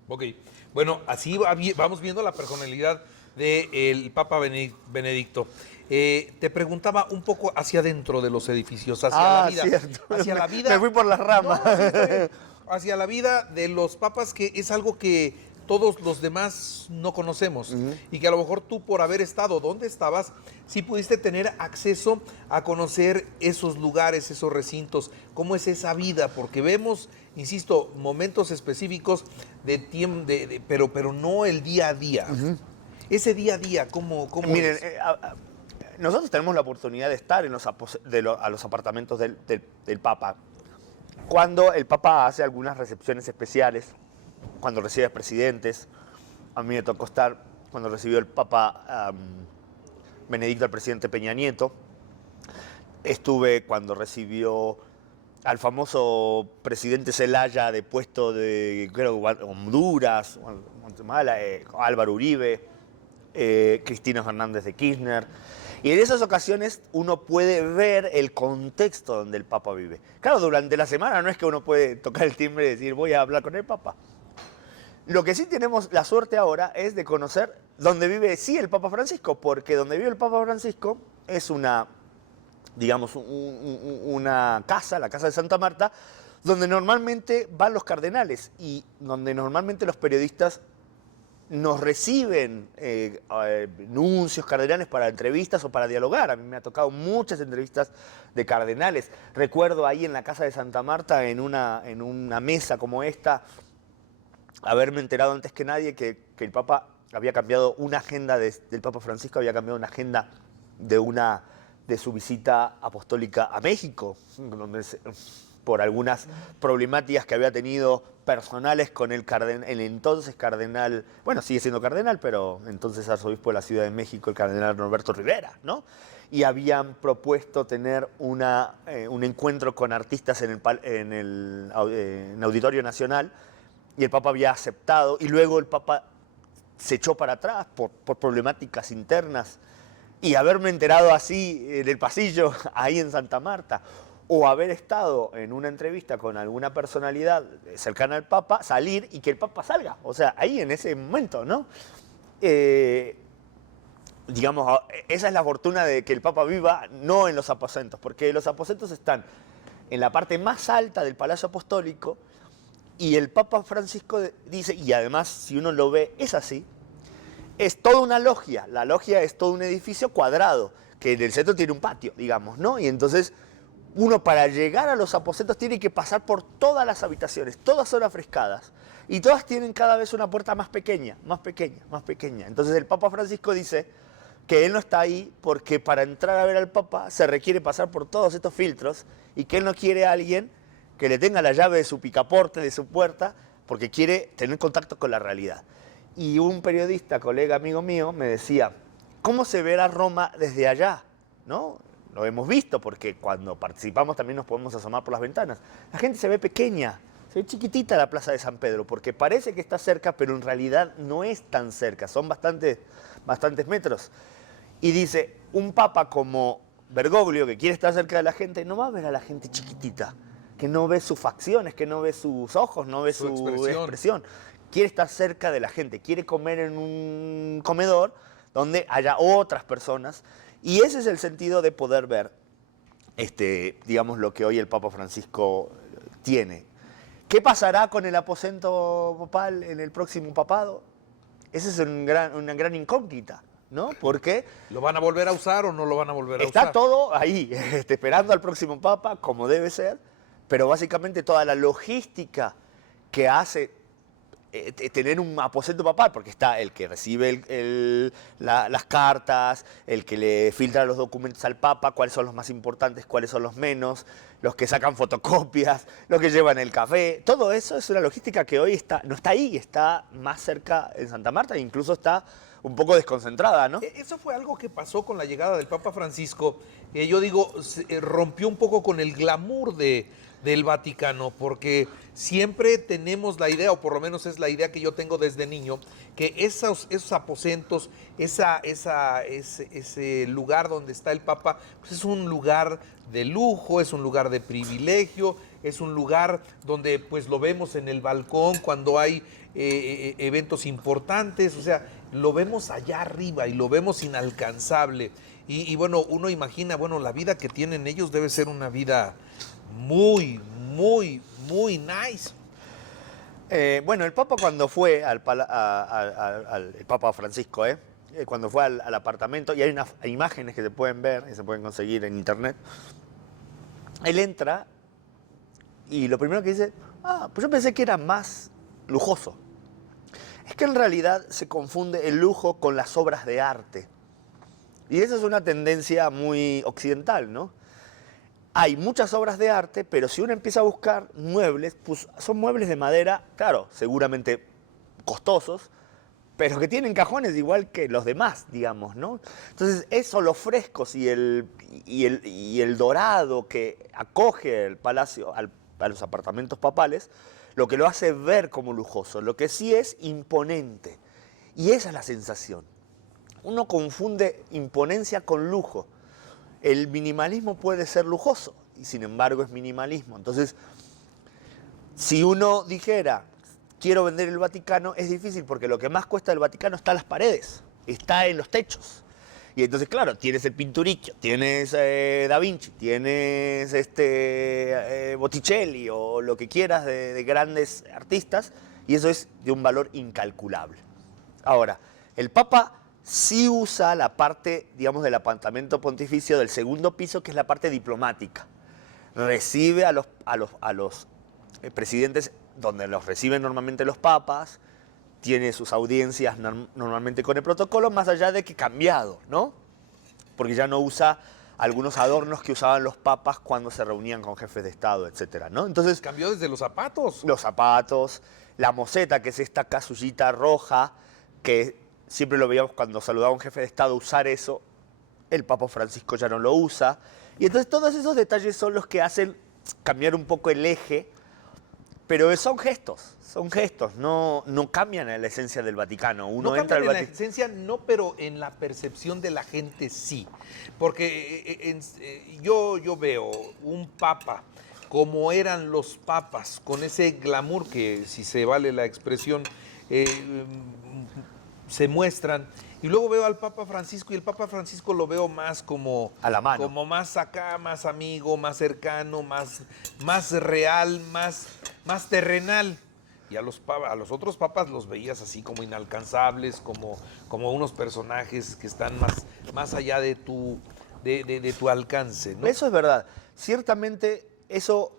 Ok, bueno, así vamos viendo la personalidad del Papa Benedicto. Te preguntaba un poco hacia adentro de los edificios, hacia la vida. Cierto. Hacia la vida. Me fui por las ramas. No, sí, está bien. Hacia la vida de los papas, que es algo que todos los demás no conocemos. Y que a lo mejor tú, por haber estado donde estabas, sí pudiste tener acceso a conocer esos lugares, esos recintos. ¿Cómo es esa vida? Porque vemos, insisto, momentos específicos de tiempo, pero no el día a día. Ese día a día, ¿cómo Miren, es? nosotros tenemos la oportunidad de estar en a los apartamentos del Papa. Cuando el Papa hace algunas recepciones especiales, cuando recibe a presidentes, a mí me tocó estar cuando recibió el Papa Benedicto al presidente Peña Nieto. Estuve cuando recibió al famoso presidente Zelaya de puesto de, creo, Honduras, Guatemala, Álvaro Uribe, Cristina Fernández de Kirchner. Y en esas ocasiones uno puede ver el contexto donde el Papa vive. Claro, durante la semana no es que uno puede tocar el timbre y decir voy a hablar con el Papa. Lo que sí tenemos la suerte ahora es de conocer dónde vive, sí, el Papa Francisco, porque donde vive el Papa Francisco es una, digamos, una casa, la casa de Santa Marta, donde normalmente van los cardenales y donde normalmente los periodistas nos reciben nuncios cardenales para entrevistas o para dialogar. A mí me ha tocado muchas entrevistas de cardenales. Recuerdo ahí en la casa de Santa Marta, en una mesa como esta, haberme enterado antes que nadie que el Papa había cambiado una agenda del Papa Francisco, había cambiado una agenda de su visita apostólica a México, donde por algunas problemáticas que había tenido personales con el entonces cardenal, bueno, sigue siendo cardenal, pero entonces arzobispo de la Ciudad de México, el cardenal Norberto Rivera, ¿no? Y habían propuesto tener un encuentro con artistas en el Auditorio Nacional, y el Papa había aceptado, y luego el Papa se echó para atrás por problemáticas internas, y haberme enterado así en el pasillo, ahí en Santa Marta, o haber estado en una entrevista con alguna personalidad cercana al Papa, salir y que el Papa salga. O sea, ahí en ese momento, ¿no? Digamos, esa es la fortuna de que el Papa viva no en los aposentos, porque los aposentos están en la parte más alta del Palacio Apostólico y el Papa Francisco dice, y además si uno lo ve, es así, es toda una logia. La logia es todo un edificio cuadrado, que en el centro tiene un patio, digamos, ¿no? Y entonces uno para llegar a los aposentos tiene que pasar por todas las habitaciones, todas son afrescadas. Y todas tienen cada vez una puerta más pequeña, más pequeña, más pequeña. Entonces el Papa Francisco dice que él no está ahí porque para entrar a ver al Papa se requiere pasar por todos estos filtros y que él no quiere a alguien que le tenga la llave de su picaporte, de su puerta, porque quiere tener contacto con la realidad. Y un periodista, colega, amigo mío, me decía, ¿cómo se verá Roma desde allá? ¿No? Lo hemos visto porque cuando participamos también nos podemos asomar por las ventanas. La gente se ve pequeña, se ve chiquitita la Plaza de San Pedro, porque parece que está cerca, pero en realidad no es tan cerca, son bastantes metros. Y dice, un papa como Bergoglio, que quiere estar cerca de la gente, no va a ver a la gente chiquitita, que no ve sus facciones, que no ve sus ojos, no ve su expresión. Quiere estar cerca de la gente, quiere comer en un comedor donde haya otras personas. Y ese es el sentido de poder ver, digamos, lo que hoy el Papa Francisco tiene. ¿Qué pasará con el aposento papal en el próximo papado? Esa es una gran incógnita, ¿no? Porque ¿lo van a volver a usar o no lo van a volver a usar? está todo ahí, esperando al próximo papa, como debe ser, pero básicamente toda la logística que hace tener un aposento papal, porque está el que recibe las cartas, el que le filtra los documentos al Papa, cuáles son los más importantes, cuáles son los menos, los que sacan fotocopias, los que llevan el café. Todo eso es una logística que hoy no está ahí, está más cerca en Santa Marta e incluso está un poco desconcentrada, ¿no? Eso fue algo que pasó con la llegada del Papa Francisco. Yo digo, rompió un poco con el glamour del Vaticano, porque siempre tenemos la idea, o por lo menos es la idea que yo tengo desde niño, que esos aposentos, ese lugar donde está el Papa, pues es un lugar de lujo, es un lugar de privilegio, es un lugar donde pues lo vemos en el balcón cuando hay eventos importantes, o sea, lo vemos allá arriba y lo vemos inalcanzable. Y bueno, uno imagina, bueno, la vida que tienen ellos debe ser una vida muy, muy, muy nice. Bueno, el Papa cuando fue el Papa Francisco, cuando fue al apartamento, y hay unas imágenes que se pueden ver y se pueden conseguir en internet, él entra y lo primero que dice, pues yo pensé que era más lujoso. Es que en realidad se confunde el lujo con las obras de arte. Y esa es una tendencia muy occidental, ¿no? Hay muchas obras de arte, pero si uno empieza a buscar muebles, pues son muebles de madera, claro, seguramente costosos, pero que tienen cajones igual que los demás, digamos, ¿no? Entonces, eso, los frescos y el dorado que acoge el palacio, a los apartamentos papales, lo que lo hace ver como lujoso, lo que sí es imponente. Y esa es la sensación. Uno confunde imponencia con lujo. El minimalismo puede ser lujoso y sin embargo es minimalismo. Entonces, si uno dijera, quiero vender el Vaticano, es difícil porque lo que más cuesta del Vaticano está en las paredes, está en los techos. Y entonces, claro, tienes el Pinturicchio, tienes Da Vinci, tienes Botticelli o lo que quieras de grandes artistas, y eso es de un valor incalculable. Ahora, el Papa sí usa la parte, digamos, del apartamento pontificio del segundo piso, que es la parte diplomática. Recibe a los presidentes donde los reciben normalmente los papas, tiene sus audiencias normalmente con el protocolo, más allá de que cambiado, ¿no? Porque ya no usa algunos adornos que usaban los papas cuando se reunían con jefes de Estado, etcétera, ¿no? Entonces, cambió desde los zapatos. Los zapatos, la moseta, que es esta casullita roja, que siempre lo veíamos cuando saludaba a un jefe de Estado usar eso, el Papa Francisco ya no lo usa. Y entonces todos esos detalles son los que hacen cambiar un poco el eje, pero son gestos, no cambian en la esencia del Vaticano. Uno no entra al cambian en la esencia, no, pero en la percepción de la gente sí. Porque yo veo un papa como eran los papas, con ese glamour que, si se vale la expresión, se muestran. Y luego veo al Papa Francisco y el Papa Francisco lo veo más como a la mano, como más acá, más amigo, más cercano, más real, más terrenal. Y a los otros papas los veías así como inalcanzables, como unos personajes que están más allá de tu alcance, ¿no? Eso es verdad. Ciertamente eso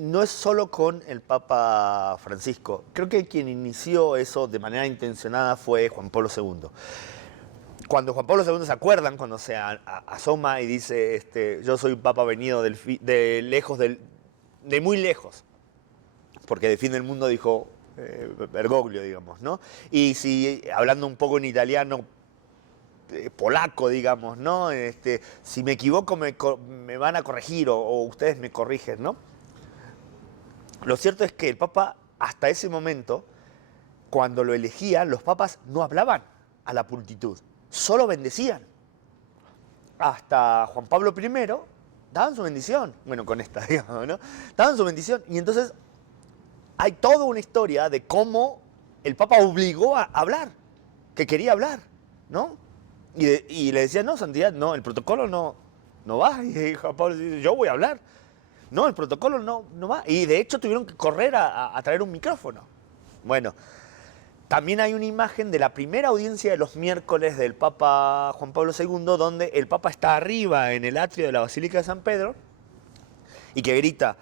no es solo con el Papa Francisco. Creo que quien inició eso de manera intencionada fue Juan Pablo II. Cuando Juan Pablo II, ¿se acuerdan? Cuando se asoma y dice, yo soy un papa venido de lejos, de muy lejos, porque de fin del mundo dijo Bergoglio, digamos, ¿no? Y si, hablando un poco en italiano, polaco, digamos, ¿no? Si me equivoco me van a corregir o ustedes me corrigen, ¿no? Lo cierto es que el Papa, hasta ese momento, cuando lo elegían, los papas no hablaban a la multitud, solo bendecían. Hasta Juan Pablo I daban su bendición, bueno, con esta, digamos, ¿no? Daban su bendición y entonces hay toda una historia de cómo el Papa obligó a hablar, que quería hablar, ¿no? Y le decía, no, santidad, no, el protocolo no va. Y Juan Pablo dice, yo voy a hablar. No, el protocolo no va. Y de hecho tuvieron que correr a traer un micrófono. Bueno, también hay una imagen de la primera audiencia de los miércoles del Papa Juan Pablo II, donde el Papa está arriba en el atrio de la Basílica de San Pedro y que grita,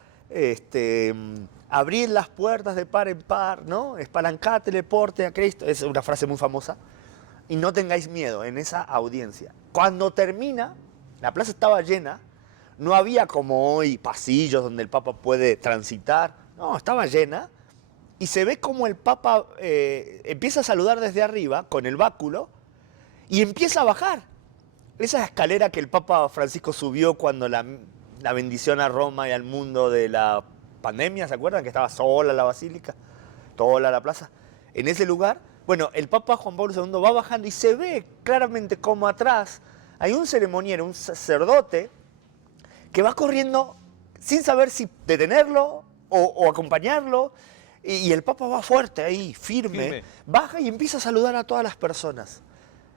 abrid las puertas de par en par, ¿no? Espalancátele, porte a Cristo. Es una frase muy famosa. Y no tengáis miedo en esa audiencia. Cuando termina, la plaza estaba llena, no había como hoy pasillos donde el Papa puede transitar, no, estaba llena, y se ve como el Papa empieza a saludar desde arriba con el báculo y empieza a bajar. Esa escalera que el Papa Francisco subió cuando la bendición a Roma y al mundo de la pandemia, ¿se acuerdan? Que estaba sola la basílica, sola la plaza. En ese lugar, bueno, el Papa Juan Pablo II va bajando y se ve claramente como atrás hay un ceremoniero, un sacerdote, que va corriendo sin saber si detenerlo o acompañarlo. Y el Papa va fuerte ahí, firme, baja y empieza a saludar a todas las personas.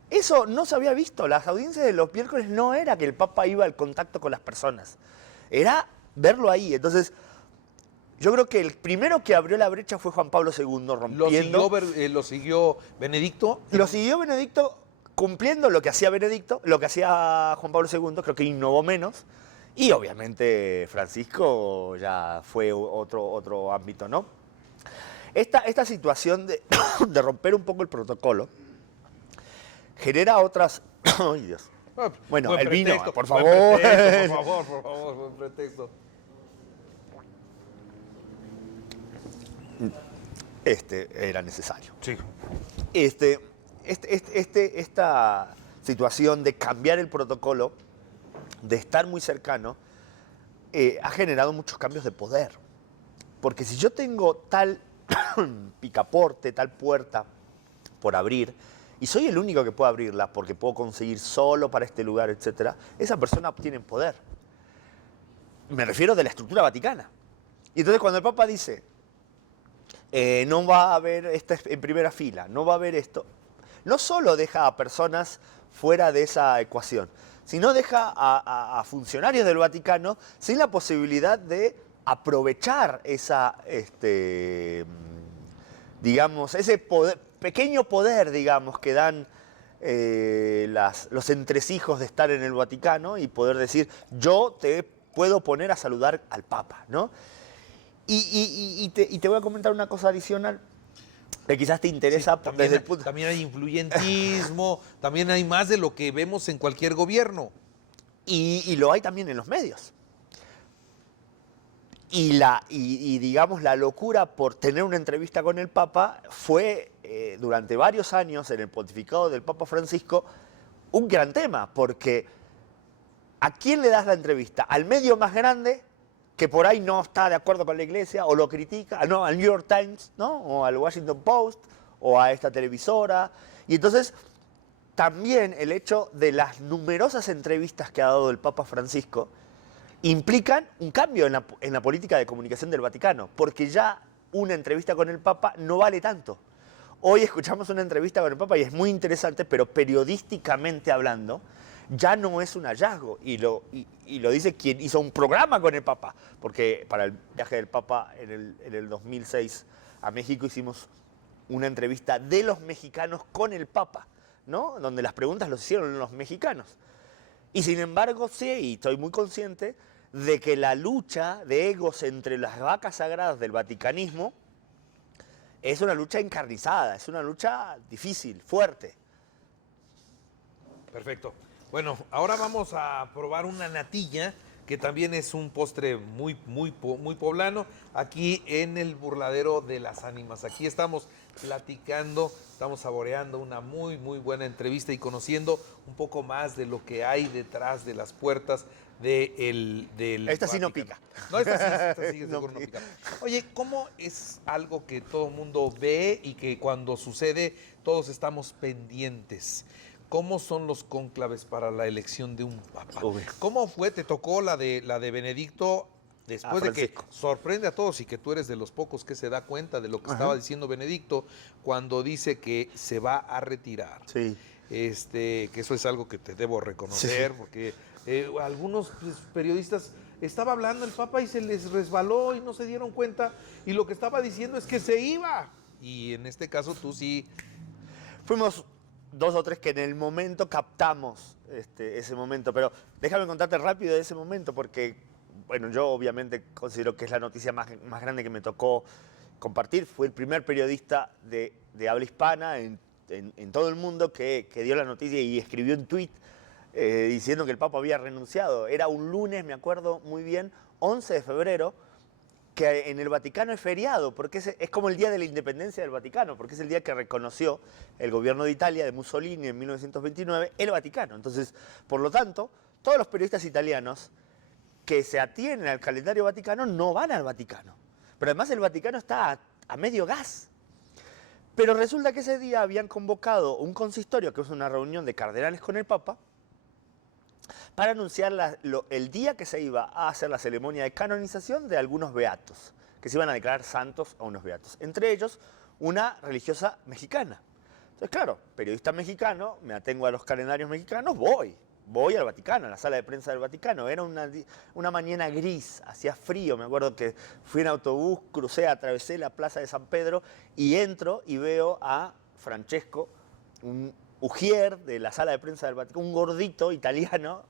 Eso no se había visto. Las audiencias de los miércoles no era que el Papa iba al contacto con las personas. Era verlo ahí. Entonces, yo creo que el primero que abrió la brecha fue Juan Pablo II, rompiendo. ¿Lo siguió Benedicto? Lo siguió Benedicto cumpliendo lo que hacía Benedicto, lo que hacía Juan Pablo II, creo que innovó menos. Y obviamente Francisco ya fue otro ámbito, ¿no? Esta situación de, de romper un poco el protocolo genera otras... ¡Ay, Dios! Bueno, Buen el pretexto, vino, por buen favor. pretexto, por favor, buen pretexto. Era necesario. Sí. Esta situación de cambiar el protocolo, de estar muy cercano, ha generado muchos cambios de poder. Porque si yo tengo tal picaporte, tal puerta por abrir, y soy el único que puede abrirla porque puedo conseguir solo para este lugar, etc., esa persona obtiene poder. Me refiero de la estructura vaticana. Y entonces cuando el Papa dice, no va a haber esta en primera fila, no va a haber esto, no solo deja a personas fuera de esa ecuación, sino deja a funcionarios del Vaticano sin la posibilidad de aprovechar esa, digamos, ese poder, pequeño poder, digamos, que dan los entresijos de estar en el Vaticano y poder decir, yo te puedo poner a saludar al Papa, ¿no? Y te voy a comentar una cosa adicional que quizás te interesa. Sí, también hay influyentismo, también hay más de lo que vemos en cualquier gobierno. Y lo hay también en los medios. Y digamos, la locura por tener una entrevista con el Papa fue, durante varios años, en el pontificado del Papa Francisco, un gran tema, porque ¿a quién le das la entrevista? ¿Al medio más grande, que por ahí no está de acuerdo con la iglesia, o lo critica, no, al New York Times, ¿no? O al Washington Post, o a esta televisora? Y entonces, también el hecho de las numerosas entrevistas que ha dado el Papa Francisco implican un cambio en la política de comunicación del Vaticano, porque ya una entrevista con el Papa no vale tanto. Hoy escuchamos una entrevista con el Papa y es muy interesante, pero periodísticamente hablando, ya no es un hallazgo. Y lo dice quien hizo un programa con el Papa, porque para el viaje del Papa en el 2006 a México hicimos una entrevista de los mexicanos con el Papa, ¿no? Donde las preguntas los hicieron los mexicanos. Y sin embargo, sí, y estoy muy consciente de que la lucha de egos entre las vacas sagradas del vaticanismo es una lucha encarnizada, es una lucha difícil, fuerte. Perfecto. Bueno, ahora vamos a probar una natilla, que también es un postre muy poblano, aquí en el Burladero de las Ánimas. Aquí estamos platicando, estamos saboreando una muy buena entrevista y conociendo un poco más de lo que hay detrás de las puertas del Esta sí no Vaticano. pica. No, esta sí No seguro no pica. pica. Oye, ¿cómo es algo que todo el mundo ve y que cuando sucede todos estamos pendientes? ¿Cómo son los cónclaves para la elección de un papa? Uy. ¿Cómo fue? ¿Te tocó la de Benedicto después de que Francisco. sorprende a todos y que tú eres de los pocos que se da cuenta de lo que Ajá. estaba diciendo Benedicto cuando dice que se va a retirar? Sí. Que eso es algo que te debo reconocer, Sí. porque algunos pues, periodistas estaba hablando el Papa y se les resbaló y no se dieron cuenta y lo que estaba diciendo es que se iba. Y en este caso tú sí. Fuimos 2 o 3 que en el momento captamos ese momento, pero déjame contarte rápido de ese momento porque, bueno, yo obviamente considero que es la noticia más grande que me tocó compartir. Fui el primer periodista de habla hispana en todo el mundo que dio la noticia y escribió un tuit diciendo que el Papa había renunciado. Era un lunes, me acuerdo muy bien, 11 de febrero, que en el Vaticano es feriado, porque es como el día de la independencia del Vaticano, porque es el día que reconoció el gobierno de Italia, de Mussolini, en 1929, el Vaticano. Entonces, por lo tanto, todos los periodistas italianos que se atienen al calendario vaticano no van al Vaticano. Pero además el Vaticano está a medio gas. Pero resulta que ese día habían convocado un consistorio, que es una reunión de cardenales con el Papa, para anunciar el día que se iba a hacer la ceremonia de canonización de algunos beatos, que se iban a declarar santos a unos beatos. Entre ellos, una religiosa mexicana. Entonces, claro, periodista mexicano, me atengo a los calendarios mexicanos, voy al Vaticano, a la sala de prensa del Vaticano. Era una mañana gris, hacía frío, me acuerdo que fui en autobús, crucé, atravesé la plaza de San Pedro y entro y veo a Francesco, un ujier de la sala de prensa del Vaticano, un gordito italiano.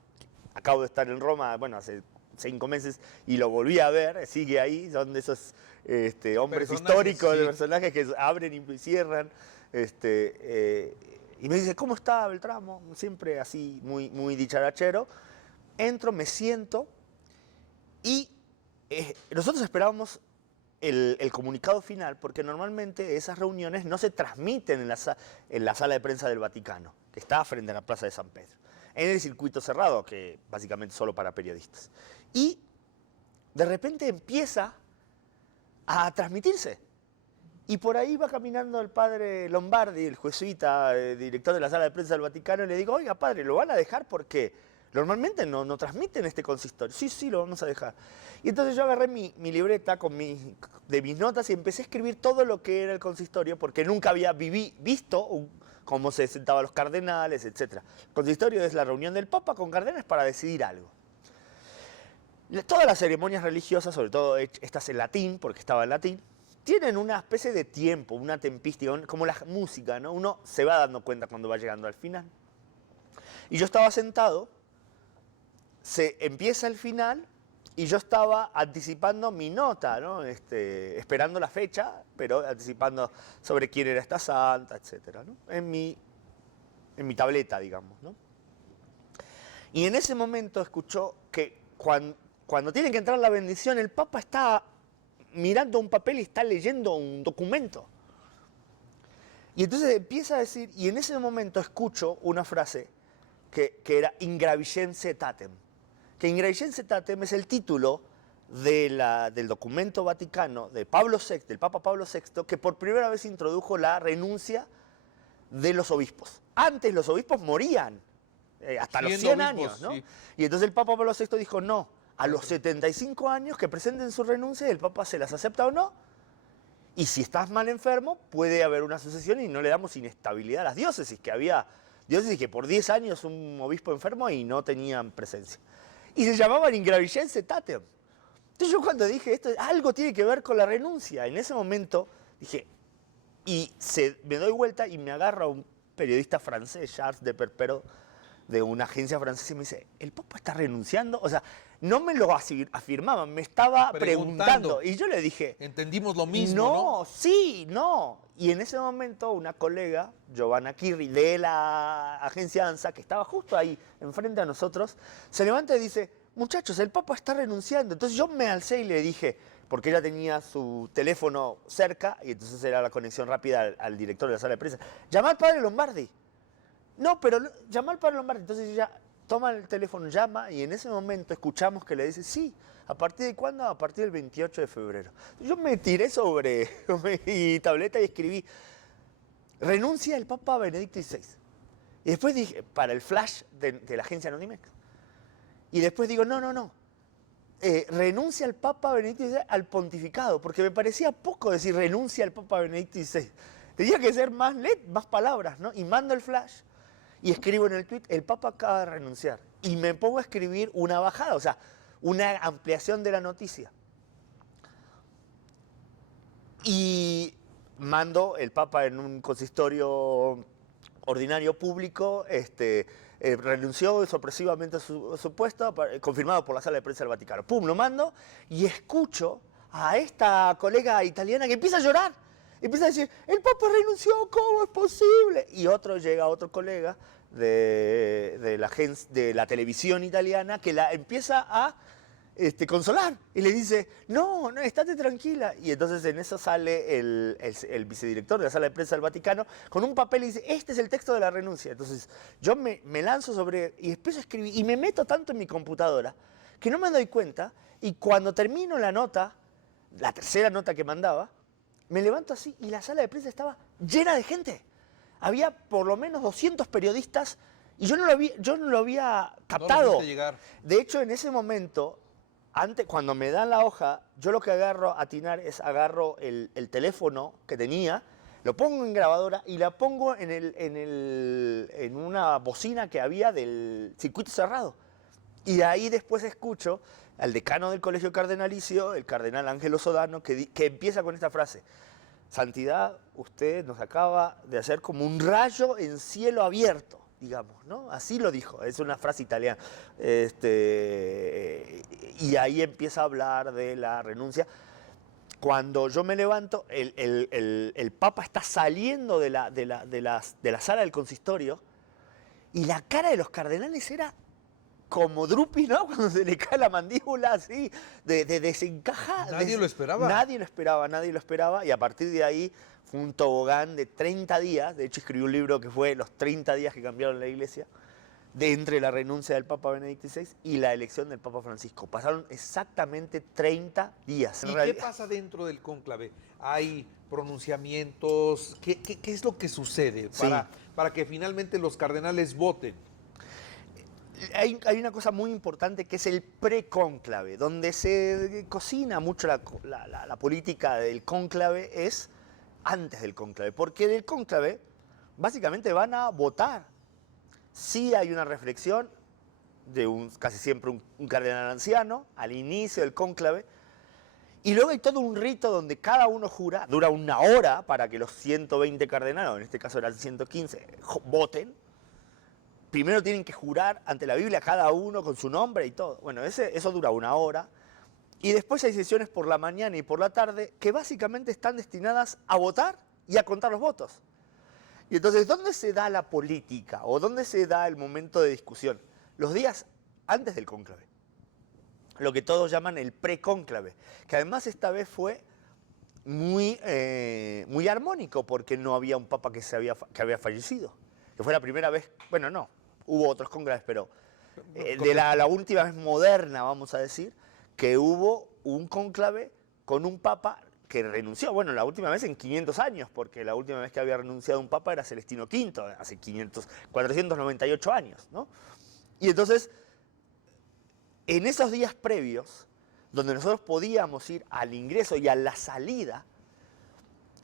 Acabo de estar en Roma, bueno, hace 5 meses y lo volví a ver, sigue ahí, son de esos hombres históricos, sí. de personajes que abren y cierran. Y me dice, ¿cómo está Beltramo? Siempre así, muy dicharachero. Entro, me siento y nosotros esperábamos el comunicado final, porque normalmente esas reuniones no se transmiten en la sala de prensa del Vaticano, que está frente a la Plaza de San Pedro, en el circuito cerrado, que básicamente solo para periodistas. Y de repente empieza a transmitirse. Y por ahí va caminando el padre Lombardi, el jesuita, director de la sala de prensa del Vaticano, y le digo, oiga padre, ¿lo van a dejar? Porque normalmente no transmiten este consistorio. Sí, lo vamos a dejar. Y entonces yo agarré mi libreta de mis notas y empecé a escribir todo lo que era el consistorio, porque nunca había visto cómo se sentaban los cardenales, etc. El consistorio es la reunión del Papa con cardenales para decidir algo. Todas las ceremonias religiosas, sobre todo estas en latín, porque estaba en latín, tienen una especie de tiempo, una tempística, como la música, ¿no? Uno se va dando cuenta cuando va llegando al final. Y yo estaba sentado, se empieza el final y yo estaba anticipando mi nota, ¿no? Esperando la fecha, pero anticipando sobre quién era esta santa, etc., ¿no? En mi tableta, digamos, ¿no? Y en ese momento escuchó que cuando tiene que entrar la bendición, el Papa está mirando un papel y está leyendo un documento. Y entonces empieza a decir, y en ese momento escucho una frase que era Ingravigense Tatem. Que Ingravigense Tatem es el título del documento vaticano de Pablo VI, del Papa Pablo VI, que por primera vez introdujo la renuncia de los obispos. Antes los obispos morían, hasta los 100 años, ¿no? Sí. Y entonces el Papa Pablo VI dijo, no, a los 75 años que presenten su renuncia, el Papa se las acepta o no. Y si estás mal enfermo, puede haber una sucesión y no le damos inestabilidad a las diócesis, que había diócesis que por 10 años un obispo enfermo y no tenían presencia. Y se llamaban Ingravigense Tatem. Entonces yo cuando dije esto, algo tiene que ver con la renuncia. En ese momento Dije, me doy vuelta y me agarra un periodista francés, Charles de Perpero, de una agencia francesa, y me dice, ¿el Papa está renunciando? O sea, no me lo afirmaban, me estaba preguntando. Y yo le dije, entendimos lo mismo, ¿no? No, sí, no. Y en ese momento una colega, Giovanna Kirri, de la agencia ANSA, que estaba justo ahí, enfrente a nosotros, se levanta y dice, muchachos, el Papa está renunciando. Entonces yo me alcé y le dije, porque ella tenía su teléfono cerca, y entonces era la conexión rápida al director de la sala de prensa, llama al padre Lombardi. No, pero llama al padre Lombardi. Entonces ella toma el teléfono, llama, y en ese momento escuchamos que le dice, sí, ¿a partir de cuándo? A partir del 28 de febrero. Yo me tiré sobre mi tableta y escribí, renuncia el Papa Benedicto XVI. Y después dije, para el flash de la agencia Anonimex. Y después digo, no. Renuncia el Papa Benedicto XVI al pontificado, porque me parecía poco decir renuncia al Papa Benedicto XVI. Tenía que ser más palabras, ¿no? Y mando el flash y escribo en el tweet, el Papa acaba de renunciar. Y me pongo a escribir una bajada, o sea, una ampliación de la noticia. Y mando el Papa en un consistorio ordinario público, renunció sorpresivamente a su puesto, confirmado por la sala de prensa del Vaticano. Pum, lo mando y escucho a esta colega italiana que empieza a llorar. Empieza a decir, el Papa renunció, ¿cómo es posible? Y otro colega de la televisión italiana que la empieza a consolar y le dice, no, estate tranquila. Y entonces en eso sale el vicedirector de la sala de prensa del Vaticano con un papel y dice, este es el texto de la renuncia. Entonces yo me lanzo y empiezo a escribir y me meto tanto en mi computadora que no me doy cuenta, y cuando termino la nota, la tercera nota que mandaba, me levanto así y la sala de prensa estaba llena de gente. Había por lo menos 200 periodistas y yo no lo había captado. No llegar. De hecho, en ese momento, cuando me dan la hoja, yo lo que agarro el teléfono que tenía, lo pongo en grabadora y la pongo en una bocina que había del circuito cerrado. Y ahí después escucho al decano del Colegio Cardenalicio, el cardenal Ángelo Sodano, que empieza con esta frase: Santidad, usted nos acaba de hacer como un rayo en cielo abierto, digamos, ¿no? Así lo dijo, es una frase italiana. Y ahí empieza a hablar de la renuncia. Cuando yo me levanto, el Papa está saliendo de la sala del consistorio y la cara de los cardenales era como Drupi, ¿no? Cuando se le cae la mandíbula así, de desencaja. Nadie lo esperaba. Nadie lo esperaba. Y a partir de ahí fue un tobogán de 30 días. De hecho, escribí un libro que fue Los 30 días que cambiaron la Iglesia, entre la renuncia del Papa Benedicto XVI y la elección del Papa Francisco. Pasaron exactamente 30 días. ¿Y qué pasa dentro del cónclave? ¿Hay pronunciamientos? ¿Qué es lo que sucede para que finalmente los cardenales voten? Hay una cosa muy importante que es el precónclave, donde se cocina mucho la política del cónclave, es antes del cónclave, porque del cónclave básicamente van a votar. Sí hay una reflexión de casi siempre un cardenal anciano al inicio del cónclave, y luego hay todo un rito donde cada uno jura, dura una hora para que los 120 cardenales, en este caso eran 115, voten. Primero tienen que jurar ante la Biblia cada uno con su nombre y todo. Bueno, eso dura una hora. Y después hay sesiones por la mañana y por la tarde que básicamente están destinadas a votar y a contar los votos. Y entonces, ¿dónde se da la política o dónde se da el momento de discusión? Los días antes del cónclave. Lo que todos llaman el precónclave. Que además esta vez fue muy armónico porque no había un papa que había fallecido. Que fue la primera vez, bueno, no, hubo otros cónclaves, pero de la última vez moderna, vamos a decir, que hubo un cónclave con un papa que renunció. Bueno, la última vez en 500 años, porque la última vez que había renunciado un papa era Celestino V, hace 498 años, ¿no? Y entonces, en esos días previos, donde nosotros podíamos ir al ingreso y a la salida,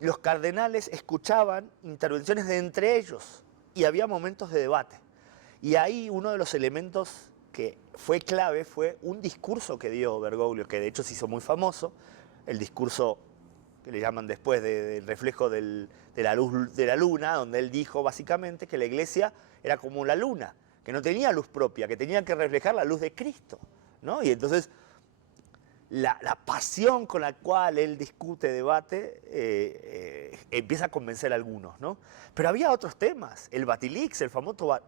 los cardenales escuchaban intervenciones de entre ellos y había momentos de debate. Y ahí uno de los elementos que fue clave fue un discurso que dio Bergoglio, que de hecho se hizo muy famoso, el discurso que le llaman después del reflejo de la luz de la luna, donde él dijo básicamente que la iglesia era como la luna, que no tenía luz propia, que tenía que reflejar la luz de Cristo, ¿no? Y entonces la pasión con la cual él discute, debate, empieza a convencer a algunos, ¿no? Pero había otros temas, el Batilix, el famoso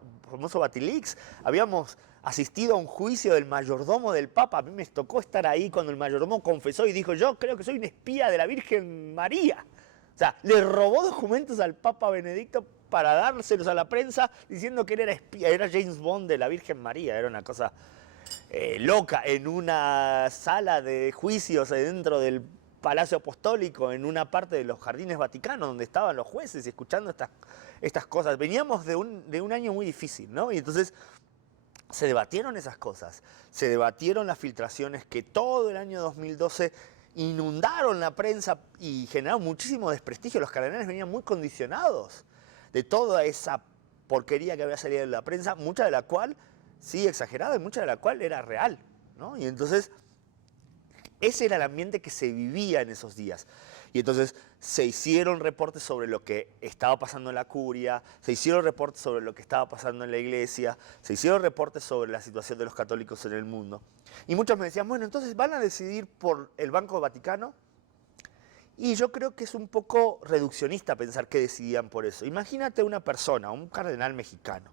Batilix. Habíamos asistido a un juicio del mayordomo del Papa. A mí me tocó estar ahí cuando el mayordomo confesó y dijo, yo creo que soy un espía de la Virgen María. O sea, le robó documentos al Papa Benedicto para dárselos a la prensa diciendo que él era espía, era James Bond de la Virgen María. Era una cosa loca, en una sala de juicios dentro del Palacio Apostólico, en una parte de los Jardines Vaticanos, donde estaban los jueces y escuchando estas cosas. Veníamos de un año muy difícil, ¿no? Y entonces se debatieron esas cosas, se debatieron las filtraciones que todo el año 2012 inundaron la prensa y generaron muchísimo desprestigio. Los cardenales venían muy condicionados de toda esa porquería que había salido de la prensa, mucha de la cual, sí, exagerada, y mucha de la cual era real, ¿no? Y entonces ese era el ambiente que se vivía en esos días. Y entonces se hicieron reportes sobre lo que estaba pasando en la curia, se hicieron reportes sobre lo que estaba pasando en la iglesia, se hicieron reportes sobre la situación de los católicos en el mundo. Y muchos me decían, bueno, entonces ¿van a decidir por el Banco Vaticano? Y yo creo que es un poco reduccionista pensar que decidían por eso. Imagínate una persona, un cardenal mexicano,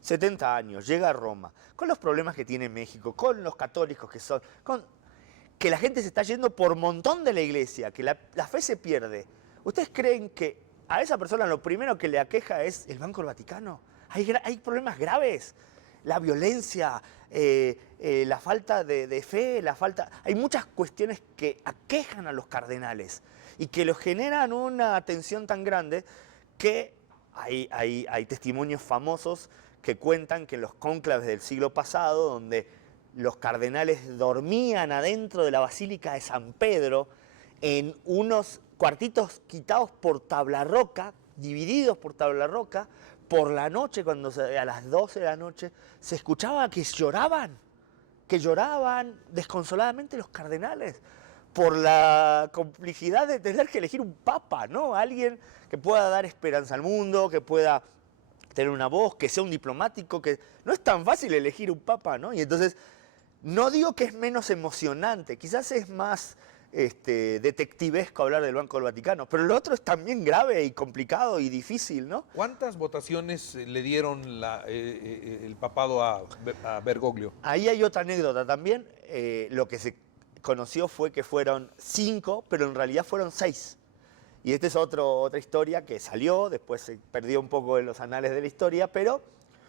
70 años, llega a Roma, con los problemas que tiene México, con los católicos que son, que la gente se está yendo por montón de la iglesia, que la fe se pierde. ¿Ustedes creen que a esa persona lo primero que le aqueja es el Banco del Vaticano? Hay problemas graves, la violencia, la falta de fe, hay muchas cuestiones que aquejan a los cardenales y que los generan una tensión tan grande que hay testimonios famosos que cuentan que en los cónclaves del siglo pasado, donde los cardenales dormían adentro de la Basílica de San Pedro, en unos cuartitos quitados por tabla roca, divididos por tabla roca, por la noche, a las 12 de la noche, se escuchaba que lloraban desconsoladamente los cardenales, por la complicidad de tener que elegir un papa, ¿no? Alguien que pueda dar esperanza al mundo, que pueda tener una voz, que sea un diplomático, que no es tan fácil elegir un papa, ¿no? Y entonces, no digo que es menos emocionante, quizás es más detectivesco hablar del Banco del Vaticano, pero lo otro es también grave y complicado y difícil, ¿no? ¿Cuántas votaciones le dieron el papado a Bergoglio? Ahí hay otra anécdota también. Lo que se conoció fue que fueron 5, pero en realidad fueron 6. Y esta es otra historia que salió, después se perdió un poco en los anales de la historia, pero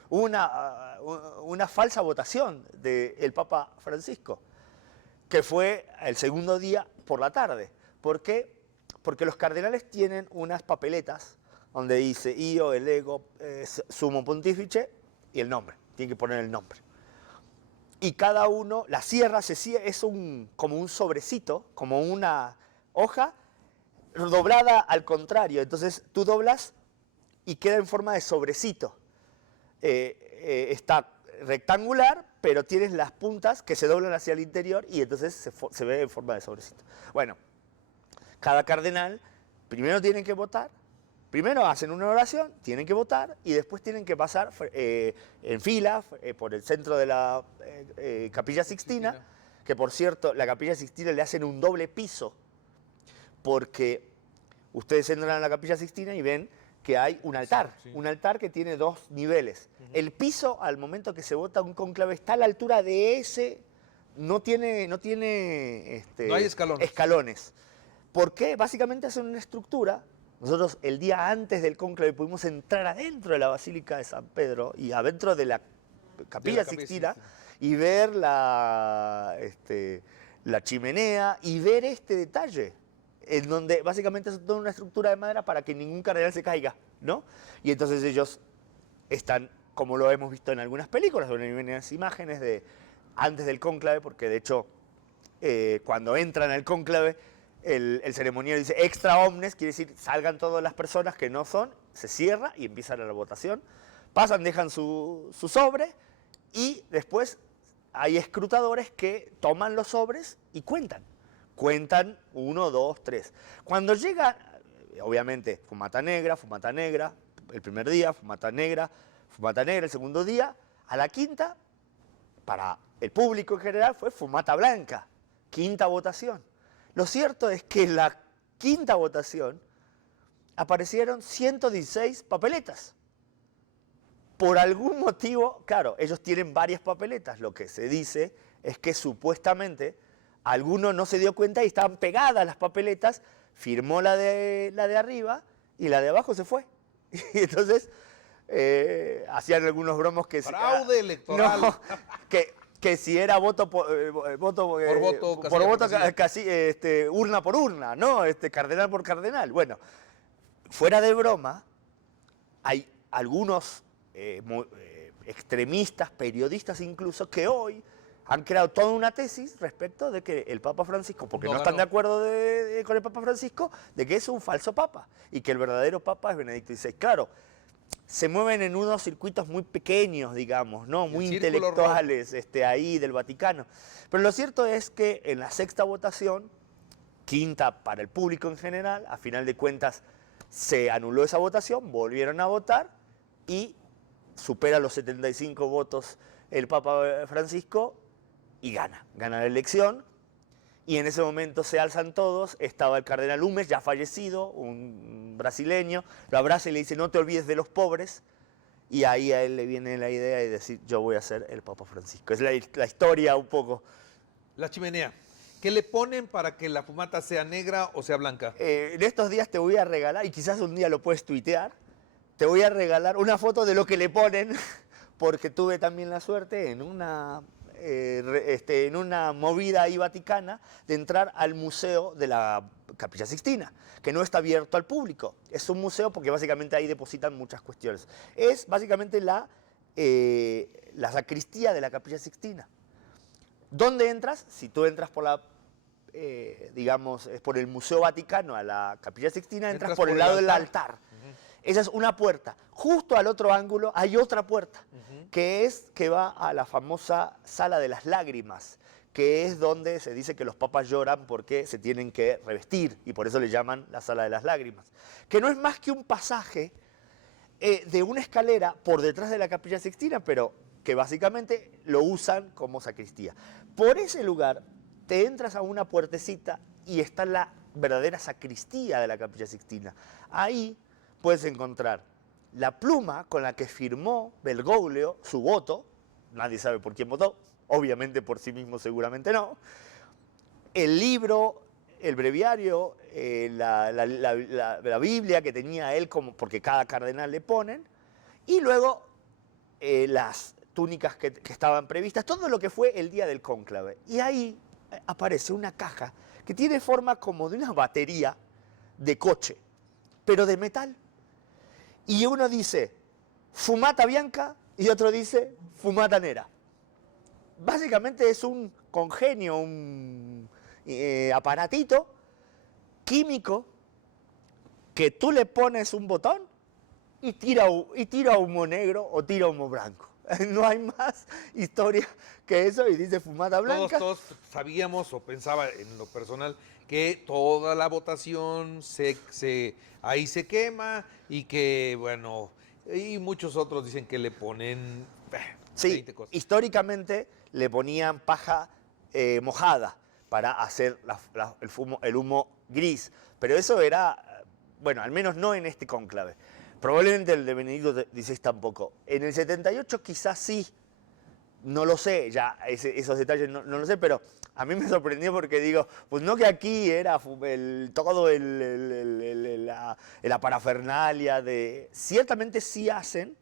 hubo una falsa votación del Papa Francisco, que fue el segundo día por la tarde. ¿Por qué? Porque los cardenales tienen unas papeletas donde dice io elego sumo pontífice y el nombre, tienen que poner el nombre. Y cada uno, la cierra, es como un sobrecito, como una hoja doblada al contrario. Entonces tú doblas y queda en forma de sobrecito. Está rectangular, pero tienes las puntas que se doblan hacia el interior y entonces se ve en forma de sobrecito. Bueno, cada cardenal primero tienen que votar, primero hacen una oración, tienen que votar y después tienen que pasar en fila por el centro de la Capilla Sixtina, que por cierto, la Capilla Sixtina le hacen un doble piso, porque ustedes entran a la Capilla Sixtina y ven que hay un altar, sí. Un altar que tiene 2 niveles. El piso, al momento que se vota un cónclave, está a la altura de ese, no hay escalones. ¿Por qué? Básicamente hacen una estructura. Nosotros el día antes del cónclave pudimos entrar adentro de la Basílica de San Pedro y adentro de la Capilla Sixtina y ver la chimenea y ver este detalle, en donde básicamente es toda una estructura de madera para que ningún cardenal se caiga, ¿no? Y entonces ellos están, como lo hemos visto en algunas películas, o en las imágenes de antes del cónclave, porque de hecho cuando entran al cónclave el ceremoniero dice extra omnes, quiere decir salgan todas las personas que no son, se cierra y empieza la votación, pasan, dejan su sobre y después hay escrutadores que toman los sobres y cuentan cuentan 1, 2, 3. Cuando llega, obviamente, fumata negra, el primer día, fumata negra el segundo día, a la quinta, para el público en general, fue fumata blanca, quinta votación. Lo cierto es que en la quinta votación aparecieron 116 papeletas. Por algún motivo, claro, ellos tienen varias papeletas, lo que se dice es que supuestamente alguno no se dio cuenta y estaban pegadas las papeletas, firmó la de arriba y la de abajo se fue. Y entonces hacían algunos bromos que... Fraude electoral. No, que si era voto por voto, casi, urna por urna, ¿no? Cardenal por cardenal. Bueno, fuera de broma, hay algunos extremistas, periodistas incluso, que hoy han creado toda una tesis respecto de que el Papa Francisco, porque no están de acuerdo con el Papa Francisco, de que es un falso Papa y que el verdadero Papa es Benedicto XVI. Claro, se mueven en unos circuitos muy pequeños, digamos, ¿no? Muy intelectuales, ahí del Vaticano. Pero lo cierto es que en la sexta votación, quinta para el público en general, a final de cuentas se anuló esa votación, volvieron a votar y supera los 75 votos el Papa Francisco y gana la elección. Y en ese momento se alzan todos, estaba el cardenal Humes, ya fallecido, un brasileño, lo abraza y le dice, no te olvides de los pobres, y ahí a él le viene la idea de decir, yo voy a ser el Papa Francisco. Es la historia un poco. La chimenea, ¿qué le ponen para que la fumata sea negra o sea blanca? En estos días te voy a regalar, y quizás un día lo puedes tuitear, te voy a regalar una foto de lo que le ponen, porque tuve también la suerte en una movida ahí vaticana de entrar al museo de la Capilla Sixtina, que no está abierto al público. Es un museo porque básicamente ahí depositan muchas cuestiones. Es básicamente la sacristía de la Capilla Sixtina. ¿Dónde entras? Si tú entras por digamos, por el Museo Vaticano a la Capilla Sixtina, entras por el lado del altar. Esa es una puerta. Justo al otro ángulo hay otra puerta, que va a la famosa Sala de las Lágrimas, que es donde se dice que los papas lloran porque se tienen que revestir, y por eso le llaman la Sala de las Lágrimas, que no es más que un pasaje de una escalera por detrás de la Capilla Sixtina, pero que básicamente lo usan como sacristía. Por ese lugar te entras a una puertecita y está la verdadera sacristía de la Capilla Sixtina. Ahí puedes encontrar la pluma con la que firmó Bergoglio su voto, nadie sabe por quién votó, obviamente por sí mismo seguramente no, el libro, el breviario, la Biblia que tenía él, porque cada cardenal le ponen, y luego las túnicas que estaban previstas, todo lo que fue el día del cónclave. Y ahí aparece una caja que tiene forma como de una batería de coche, pero de metal. Y uno dice fumata bianca y otro dice fumata nera. Básicamente es un congenio, un aparatito químico que tú le pones un botón y tira humo negro o tira humo blanco. No hay más historia que eso y dice fumata blanca. Todos sabíamos o pensaba en lo personal que toda la votación ahí se quema y que, bueno, y muchos otros dicen que le ponen... Sí, históricamente le ponían paja mojada para hacer el humo gris, pero eso era, bueno, al menos no en este cónclave. Probablemente el de Benedicto XVI tampoco. En el 78 quizás sí, no lo sé, ya esos detalles no lo sé, pero a mí me sorprendió porque digo, pues no que aquí era todo la parafernalia de... Ciertamente sí hacen,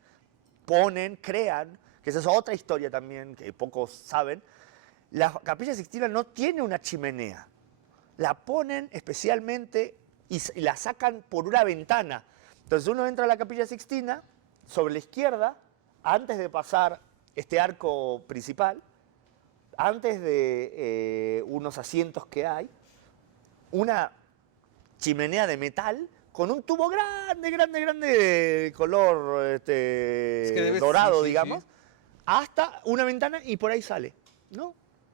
ponen, crean, que esa es otra historia también que pocos saben. La Capilla Sixtina no tiene una chimenea, la ponen especialmente y la sacan por una ventana. Entonces uno entra a la Capilla Sixtina, sobre la izquierda, antes de pasar este arco principal, antes de unos asientos que hay, una chimenea de metal con un tubo grande, color dorado, digamos, hasta una ventana y por ahí sale, ¿no?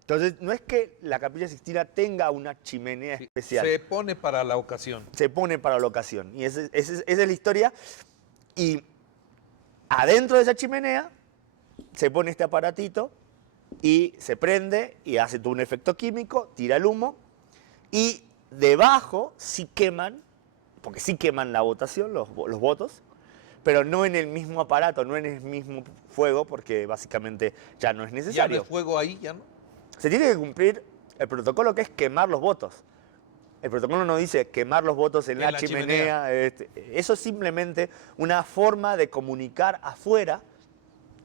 Entonces, no es que la Capilla Sixtina tenga una chimenea especial. Se pone para la ocasión. Se pone para la ocasión. Y esa es la historia. Y adentro de esa chimenea se pone este aparatito y se prende y hace todo un efecto químico, tira el humo y debajo sí queman, porque sí queman la votación, los votos, pero no en el mismo aparato, no en el mismo fuego, porque básicamente ya no es Ya necesario. no hay fuego ahí, ya no. Se tiene que cumplir el protocolo, que es quemar los votos. El protocolo no dice quemar los votos en la chimenea. Eso es simplemente una forma de comunicar afuera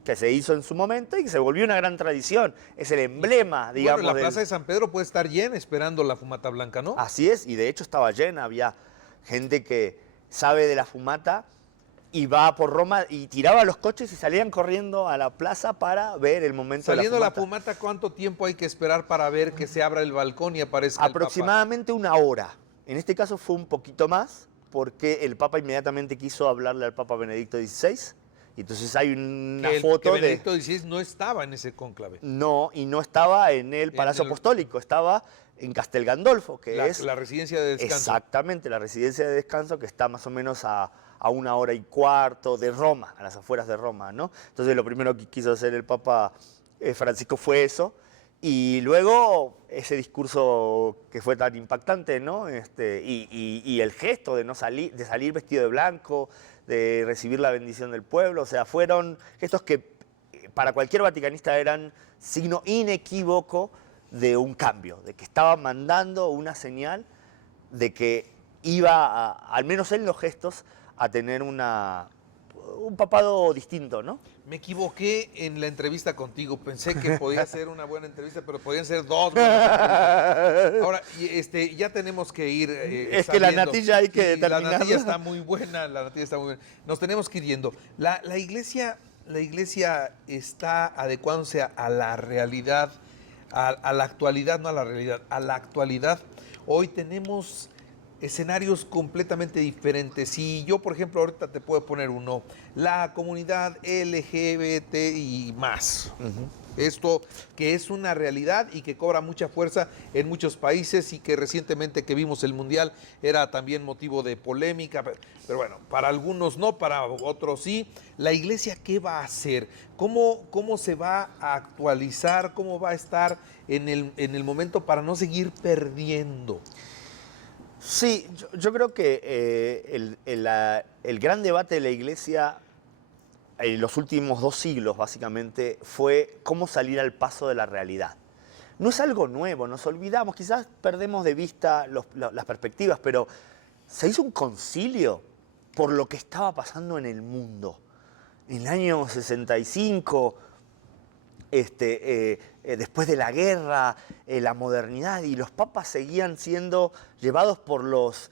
que se hizo en su momento y que se volvió una gran tradición. Es el emblema, digamos. Bueno, la Plaza de San Pedro puede estar llena esperando la fumata blanca, ¿no? Así es, y de hecho estaba llena. Había gente que sabe de la fumata y va por Roma y tiraba los coches y salían corriendo a la plaza para ver el momento Saliendo de la la fumata, ¿cuánto tiempo hay que esperar para ver que se abra el balcón y aparezca Aproximadamente una hora. En este caso fue un poquito más, porque el Papa inmediatamente quiso hablarle al Papa Benedicto XVI. Y entonces hay una foto que Benedicto XVI no estaba en ese cónclave. No, y no estaba en el Palacio Apostólico, estaba en Castel Gandolfo, que es... La residencia de descanso. Exactamente, la residencia de descanso que está más o menos a 1 hora y cuarto de Roma, a las afueras de Roma, ¿no? Entonces lo primero que quiso hacer el Papa Francisco fue eso, y luego ese discurso que fue tan impactante, ¿no? Y el gesto de no salir, de salir vestido de blanco, de recibir la bendición del pueblo, o sea, fueron gestos que para cualquier vaticanista eran signo inequívoco de un cambio, de que estaba mandando una señal de que iba, al menos en los gestos, a tener un papado distinto, ¿no? Me equivoqué en la entrevista contigo. Pensé que podía ser una buena entrevista, pero podían ser dos buenas entrevistas. Ahora, ya tenemos que ir es que la natilla hay que determinarla. La natilla está muy buena, Nos tenemos que ir yendo. La iglesia está adecuándose a la realidad, a la actualidad, no a la realidad, a la actualidad. Hoy tenemos escenarios completamente diferentes. Y yo, por ejemplo, ahorita te puedo poner uno. La comunidad LGBT y más. Esto que es una realidad y que cobra mucha fuerza en muchos países y que recientemente que vimos el Mundial era también motivo de polémica. Pero bueno, para algunos no, para otros sí. ¿La iglesia qué va a hacer? ¿Cómo se va a actualizar? ¿Cómo va a estar en el momento para no seguir perdiendo? Sí, yo creo que el gran debate de la Iglesia en los últimos 2 siglos, básicamente, fue cómo salir al paso de la realidad. No es algo nuevo, nos olvidamos, quizás perdemos de vista las perspectivas, pero se hizo un concilio por lo que estaba pasando en el mundo. En el año 65, después de la guerra, la modernidad, y los papas seguían siendo llevados por los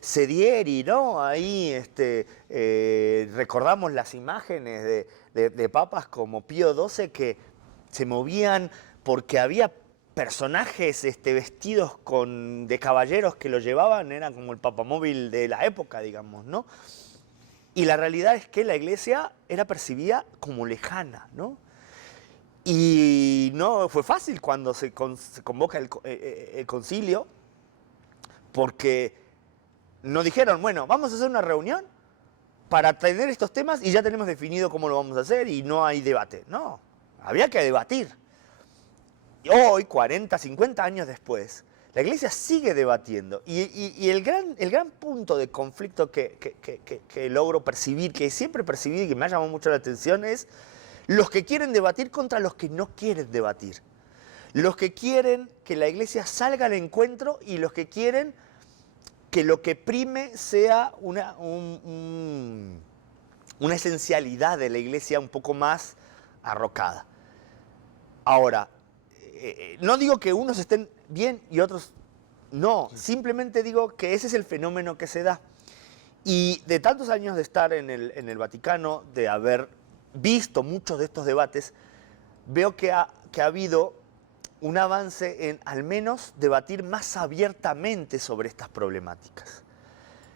sedieri, ¿no? Ahí recordamos las imágenes de papas como Pío XII que se movían porque había personajes vestidos de caballeros que lo llevaban, eran como el papamóvil de la época, digamos, ¿no? Y la realidad es que la iglesia era percibida como lejana, ¿no? Y no fue fácil cuando se convoca el concilio, porque nos dijeron, bueno, vamos a hacer una reunión para tener estos temas y ya tenemos definido cómo lo vamos a hacer y no hay debate. No, había que debatir. Y hoy, 40, 50 años después, la iglesia sigue debatiendo. Y el gran punto de conflicto que logro percibir, que siempre percibí y que me ha llamado mucho la atención, es los que quieren debatir contra los que no quieren debatir. Los que quieren que la iglesia salga al encuentro y los que quieren que lo que prime sea una esencialidad de la iglesia un poco más arrocada. Ahora, no digo que unos estén bien y otros no, simplemente digo que ese es el fenómeno que se da. Y de tantos años de estar en el Vaticano, de haber visto muchos de estos debates, veo que ha habido un avance en al menos debatir más abiertamente sobre estas problemáticas.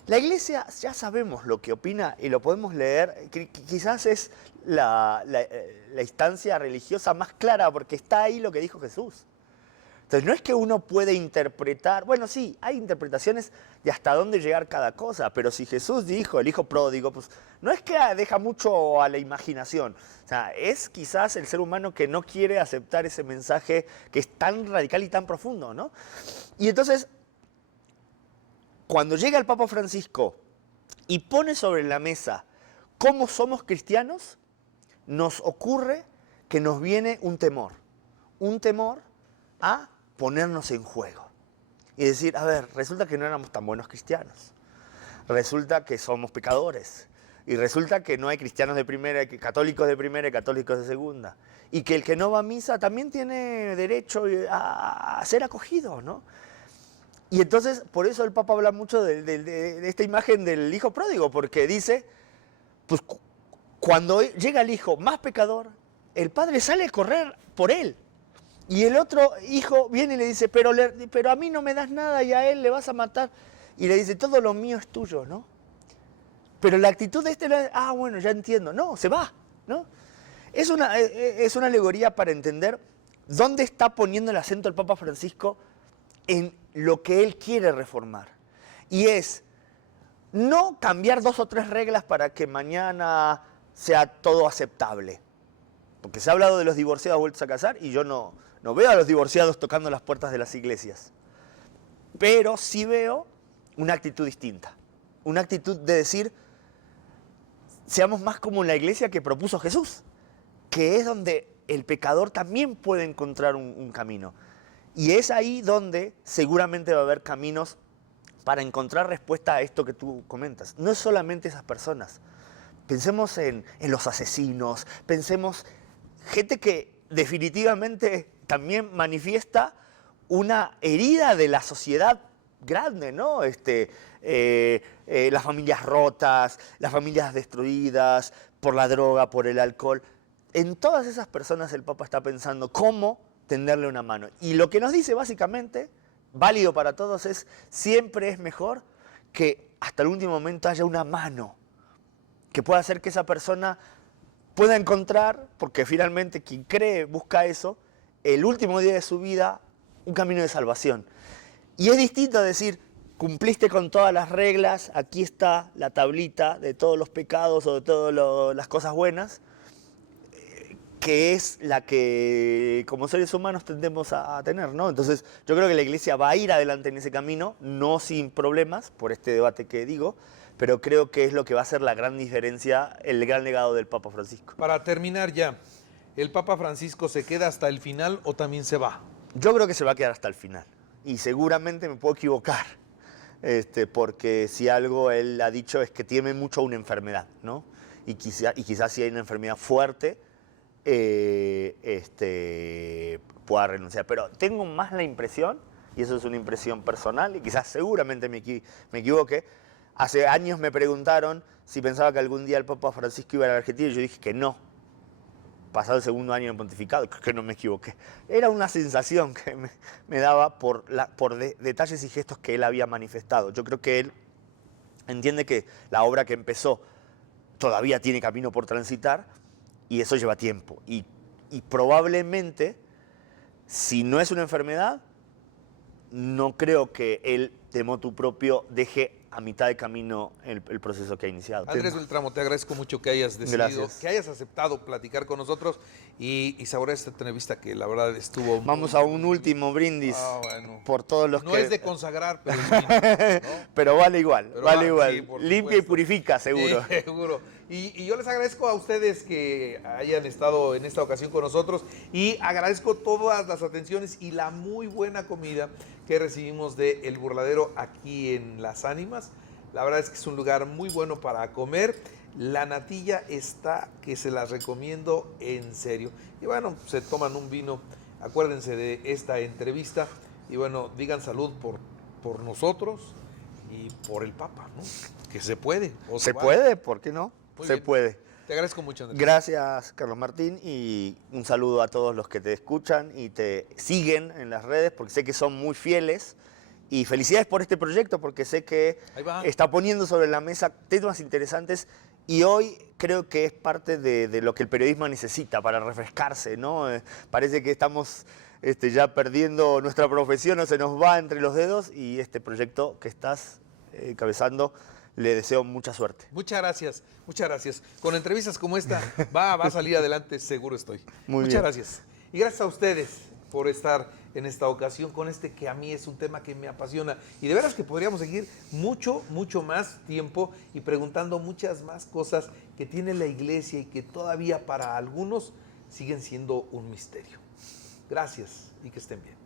La Iglesia ya sabemos lo que opina y lo podemos leer, quizás es la instancia religiosa más clara porque está ahí lo que dijo Jesús. Entonces no es que uno puede interpretar, bueno sí, hay interpretaciones de hasta dónde llegar cada cosa, pero si Jesús dijo el hijo pródigo, pues no es que deja mucho a la imaginación, o sea, es quizás el ser humano que no quiere aceptar ese mensaje que es tan radical y tan profundo, ¿no? Y entonces, cuando llega el Papa Francisco y pone sobre la mesa cómo somos cristianos, nos ocurre que nos viene un temor a ponernos en juego y decir, a ver, resulta que no éramos tan buenos cristianos, resulta que somos pecadores y resulta que no hay cristianos de primera, hay católicos de primera y católicos de segunda y que el que no va a misa también tiene derecho a ser acogido, ¿no? Y entonces, por eso el Papa habla mucho de esta imagen del hijo pródigo, porque dice, pues cuando llega el hijo más pecador, el padre sale a correr por él. Y el otro hijo viene y le dice, pero a mí no me das nada y a él le vas a matar. Y le dice, todo lo mío es tuyo, ¿no? Pero la actitud de este, bueno, ya entiendo. No, se va, ¿no? Es una alegoría para entender dónde está poniendo el acento el Papa Francisco en lo que él quiere reformar. Y es no cambiar 2 o 3 reglas para que mañana sea todo aceptable. Porque se ha hablado de los divorciados vueltos a casar y yo no veo a los divorciados tocando las puertas de las iglesias. Pero sí veo una actitud distinta. Una actitud de decir, seamos más como la iglesia que propuso Jesús, que es donde el pecador también puede encontrar un camino. Y es ahí donde seguramente va a haber caminos para encontrar respuesta a esto que tú comentas. No es solamente esas personas. Pensemos en los asesinos, pensemos gente que definitivamente también manifiesta una herida de la sociedad grande, ¿no? Las familias rotas, las familias destruidas por la droga, por el alcohol. En todas esas personas el Papa está pensando cómo tenderle una mano. Y lo que nos dice básicamente, válido para todos, es siempre es mejor que hasta el último momento haya una mano que pueda hacer que esa persona pueda encontrar, porque finalmente quien cree busca eso, el último día de su vida, un camino de salvación. Y es distinto decir, cumpliste con todas las reglas, aquí está la tablita de todos los pecados o de todas las cosas buenas, que es la que como seres humanos tendemos a tener, ¿no? Entonces yo creo que la Iglesia va a ir adelante en ese camino, no sin problemas, por este debate que digo, pero creo que es lo que va a hacer la gran diferencia, el gran legado del Papa Francisco. Para terminar ya, ¿el Papa Francisco se queda hasta el final o también se va? Yo creo que se va a quedar hasta el final y seguramente me puedo equivocar, porque si algo él ha dicho es que teme mucho a una enfermedad, ¿no? Y quizás si hay una enfermedad fuerte, pueda renunciar. Pero tengo más la impresión, y eso es una impresión personal, y quizás seguramente me equivoque, hace años me preguntaron si pensaba que algún día el Papa Francisco iba a la Argentina, y yo dije que no. Pasado el segundo año de pontificado, creo que no me equivoqué. Era una sensación que me daba por detalles y gestos que él había manifestado. Yo creo que él entiende que la obra que empezó todavía tiene camino por transitar, y eso lleva tiempo. Y probablemente, si no es una enfermedad, no creo que él, de motu propio, deje a mitad de camino el proceso que ha iniciado. Andrés Beltramo, te agradezco mucho que hayas decidido, Gracias. que hayas aceptado platicar con nosotros y saborear esta entrevista que la verdad estuvo... Vamos a un último brindis bueno. por todos los No que... es de consagrar, pero es vino, ¿no? Pero vale igual, Pero vale igual. sí, por Limpia y supuesto. purifica, seguro. Sí, seguro. Y yo les agradezco a ustedes que hayan estado en esta ocasión con nosotros y agradezco todas las atenciones y la muy buena comida que recibimos de El Burladero aquí en Las Ánimas. La verdad es que es un lugar muy bueno para comer. La natilla está que se las recomiendo en serio. Y bueno, se toman un vino, acuérdense de esta entrevista y bueno, digan salud por nosotros y por el Papa, ¿no? Que se puede. O ¿Se vale. puede? ¿Por qué no? Muy Se bien. puede. Te agradezco mucho, Andrés. Gracias, Carlos Martín, y un saludo a todos los que te escuchan y te siguen en las redes, porque sé que son muy fieles Y felicidades por este proyecto, porque sé que Ahí va. está poniendo sobre la mesa temas interesantes y hoy creo que es parte de lo que el periodismo necesita para refrescarse, ¿no? Parece que estamos ya perdiendo nuestra profesión, o se nos va entre los dedos, y este proyecto que estás encabezando, le deseo mucha suerte. Muchas gracias, muchas gracias. Con entrevistas como esta va a salir adelante, seguro estoy. Muy Muchas bien. gracias. Y gracias a ustedes por estar en esta ocasión con este que a mí es un tema que me apasiona. Y de veras que podríamos seguir mucho, mucho más tiempo y preguntando muchas más cosas que tiene la iglesia y que todavía para algunos siguen siendo un misterio. Gracias y que estén bien.